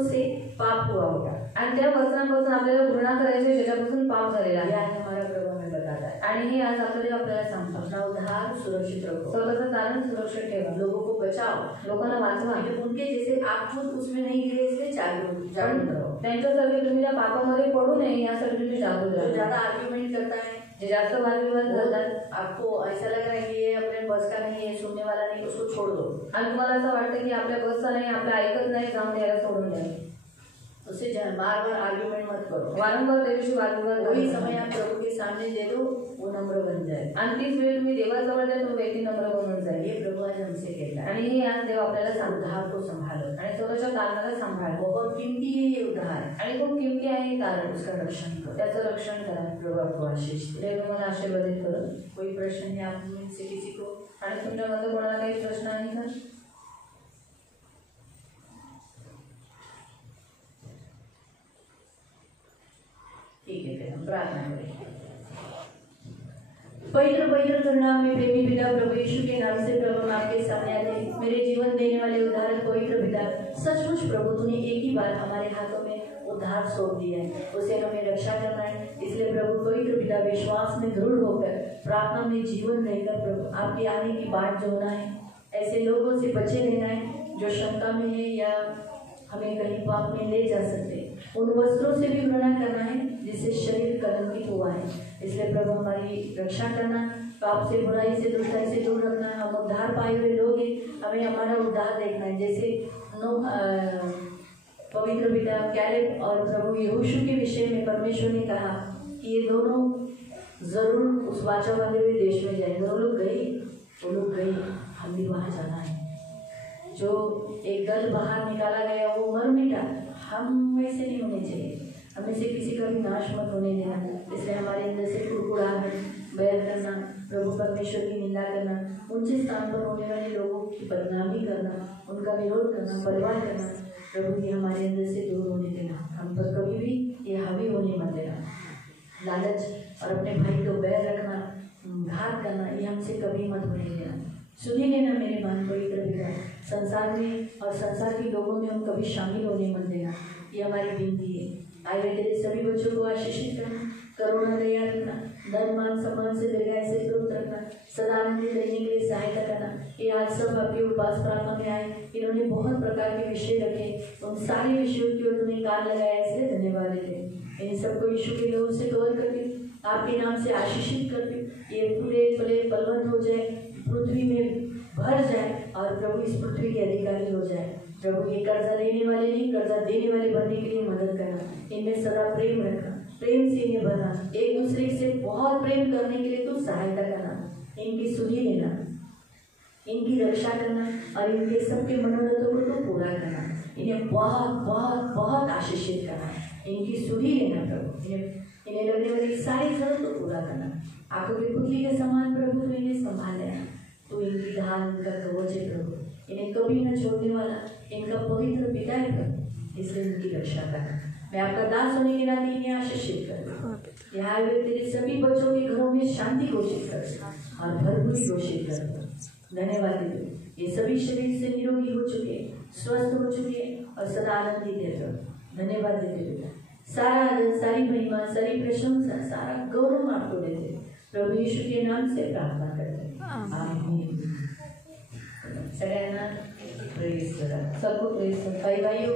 से पाप हुआ होगा। आणि त्या वस्त्रांपासून आपल्याला घृणा करायची ज्याच्यापासून पाप झालेला यह आहे. हमारा प्रभु हमें बताता है। आणि हे आज आपल्याला सांगतात. अपना उद्धार सुरक्षित रखो, स्वतःचं तारण सुरक्षित ठेवा, लोगों को बचाओ, लोकांना वाचवा. उनके जैसे आप खुद उसमें नहीं गिरे इसलिए जागरूक रहो। त्यांच्यासारखे तुम्ही त्या पापामध्ये पडू नये यासाठी तुम्ही जागरूक जो राहा. ज्यादा आर्ग्यूमेंट करता है, जे जास्त वादविवाद करतात आपको ऐसा लग रहा है कि ये अपने बस का नहीं है, सुनने वाला नहीं, उसको छोड़ दो। आणि तुम्हाला असं वाटतं की आपल्या बसचा नाही, आपल्या ऐकत नाही, जाऊन द्यायला सोडून द्या. उससे बार बार आर्ग्यूमेंट मत करो। वारंवार त्याच्याशी वादविवाद वही समय आप प्रभु के सामने दे दो, वो नम्र बन जाए। आणि तीच वेळ तुम्ही देवाजवळ द्या, तो व्यक्ती नम्र बनून जाईल. ये प्रभु आज हमसे कहता है। आणि हे आज देव आपल्याला सांगतो, उद्धार को संभालो आणि स्वतःच्या तारणाला सांभाळा. बहुत कीमती है ये उद्धार, आणि खूप किमती आहे हे तारण. उसका रक्षण करो, त्याचं रक्षण करा. प्रभु आपको आशीष दे। देव तुम्हाला आशीर्वादित करो. कोई प्रश्न है आप में से किसी को? आणि तुमच्यामध्ये कोणाला काही प्रश्न आहे का? ठीक है, फिर हम प्रार्थना करें। पवित्र पवित्र करुणा में प्रेमी पिता प्रभु यीशु के नाम से प्रभु हम आपके सामने आते हैं। मेरे जीवन देने वाले उद्धारक पवित्र पिता, सचमुच प्रभु तूने एक ही बार हमारे हाथों में उद्धार सौंप दिया है, उसे हमें रक्षा करना है। इसलिए प्रभु पवित्र पिता विश्वास में दृढ़ होकर प्रार्थना में जीवन रहकर प्रभु आपके आने की बाट जोना है। ऐसे लोगों से बचे रहना है जो शंका में है या हमें कहीं पाप में ले जा सकते। उन वस्त्रों से भी घृणा करना है जिससे शरीर कलंकित हुआ है। इसलिए प्रभु हमारी रक्षा करना, पाप से, बुराई से, दुष्टाई से दूर रखना। हम उद्धार पाए हुए लोग हैं, हमें हमारा उद्धार देखना है। जैसे पवित्र पिता कैलेब और प्रभु यहोशू के विषय में परमेश्वर ने कहा कि ये दोनों जरूर उस वाचा वाले हुए देश में जाएंगे। वो लोग गए, हम भी वहाँ जाना है। जो एक दल बाहर निकाला गया वो मर मिटा, हम वैसे नहीं होने चाहिए। हमें से किसी का भी नाश मत होने देना। इसलिए हमारे अंदर से कुड़कुड़ाहट, बैर करना, प्रभु परमेश्वर की निंदा करना, ऊंचे स्थान पर होने वाले लोगों की बदनामी करना, उनका विरोध करना, परिवार करना, प्रभु जी हमारे अंदर से दूर होने देना। हम पर कभी भी ये हावी होने मत देना। लालच और अपने भाई को बैर रखना, घात करना, ये हमसे कभी मत होने देना। सुनिए लेना मेरे मान पवित्र पिता, संसार में और संसार के लोगों में हम कभी शामिल होने मत देना, ये हमारी विनती है। आए हुए तेरे सभी बच्चों को आशीषित करना, करुणा दया रखना, धन मान सम्मान से दीर्घायु से तृप्त रखना, सदा आनंदित रहने के लिए सहायता करना। ये आज सब आपके उपास प्रार्थना में आए, इन्होंने बहुत प्रकार के विषय रखे, उन सारे विषयों की ओर तुमने कान लगाया, इसलिए धन्यवाद देते। इन सबको यीशु के लोगों से कवर करके आपके नाम से आशीषित करके ये पूरे फले फलवंत हो जाए, पृथ्वी में भर जाए और प्रभु इस पृथ्वी के अधिकारी हो जाए। प्रभु ये कर्जा लेने वाले नहीं, कर्जा देने वाले बनने के लिए मदद करना। इनमें सदा प्रेम रखना, प्रेम से इन्हें भरना, एक दूसरे से बहुत प्रेम करने के लिए तू सहायता करना। इनकी सुधि लेना, इनकी रक्षा करना और इनके सबके मनोरथों को तो पूरा करना। इन्हें बहुत बहुत बहुत आशीषित करना, इनकी सुधि लेना प्रभु। इन्हें लगने वाली सारी जरूरत को पूरा करना। आंखों की पुतली के समान प्रभु तू इन्हें संभाल लेना। तू इनकी धान, इनका कवच है प्रभु, इन्हें कभी न छोड़ने वाला इनका पवित्र पिता है प्रभु, इसलिए इनकी रक्षा करना। मैं आपका दास होने के नाते इन्हें आशीषित कर, यहाँ हुए तेरे सभी बच्चों के घरों में शांति घोषित कर और भरपूरी घोषित कर। धन्यवाद देते, ये सभी शरीर से निरोगी हो चुके, स्वस्थ हो चुके और सदा आनंदित है। धन्यवाद देते, सारा आदर, सारी महिमा, सारी प्रशंसा, सारा गौरव आपको देते प्रभु यीशु के नाम से प्रार्थना करते हैं, आमीन। सगळ्यांना प्रेज करा, सबको प्रेज करा। भाई भाई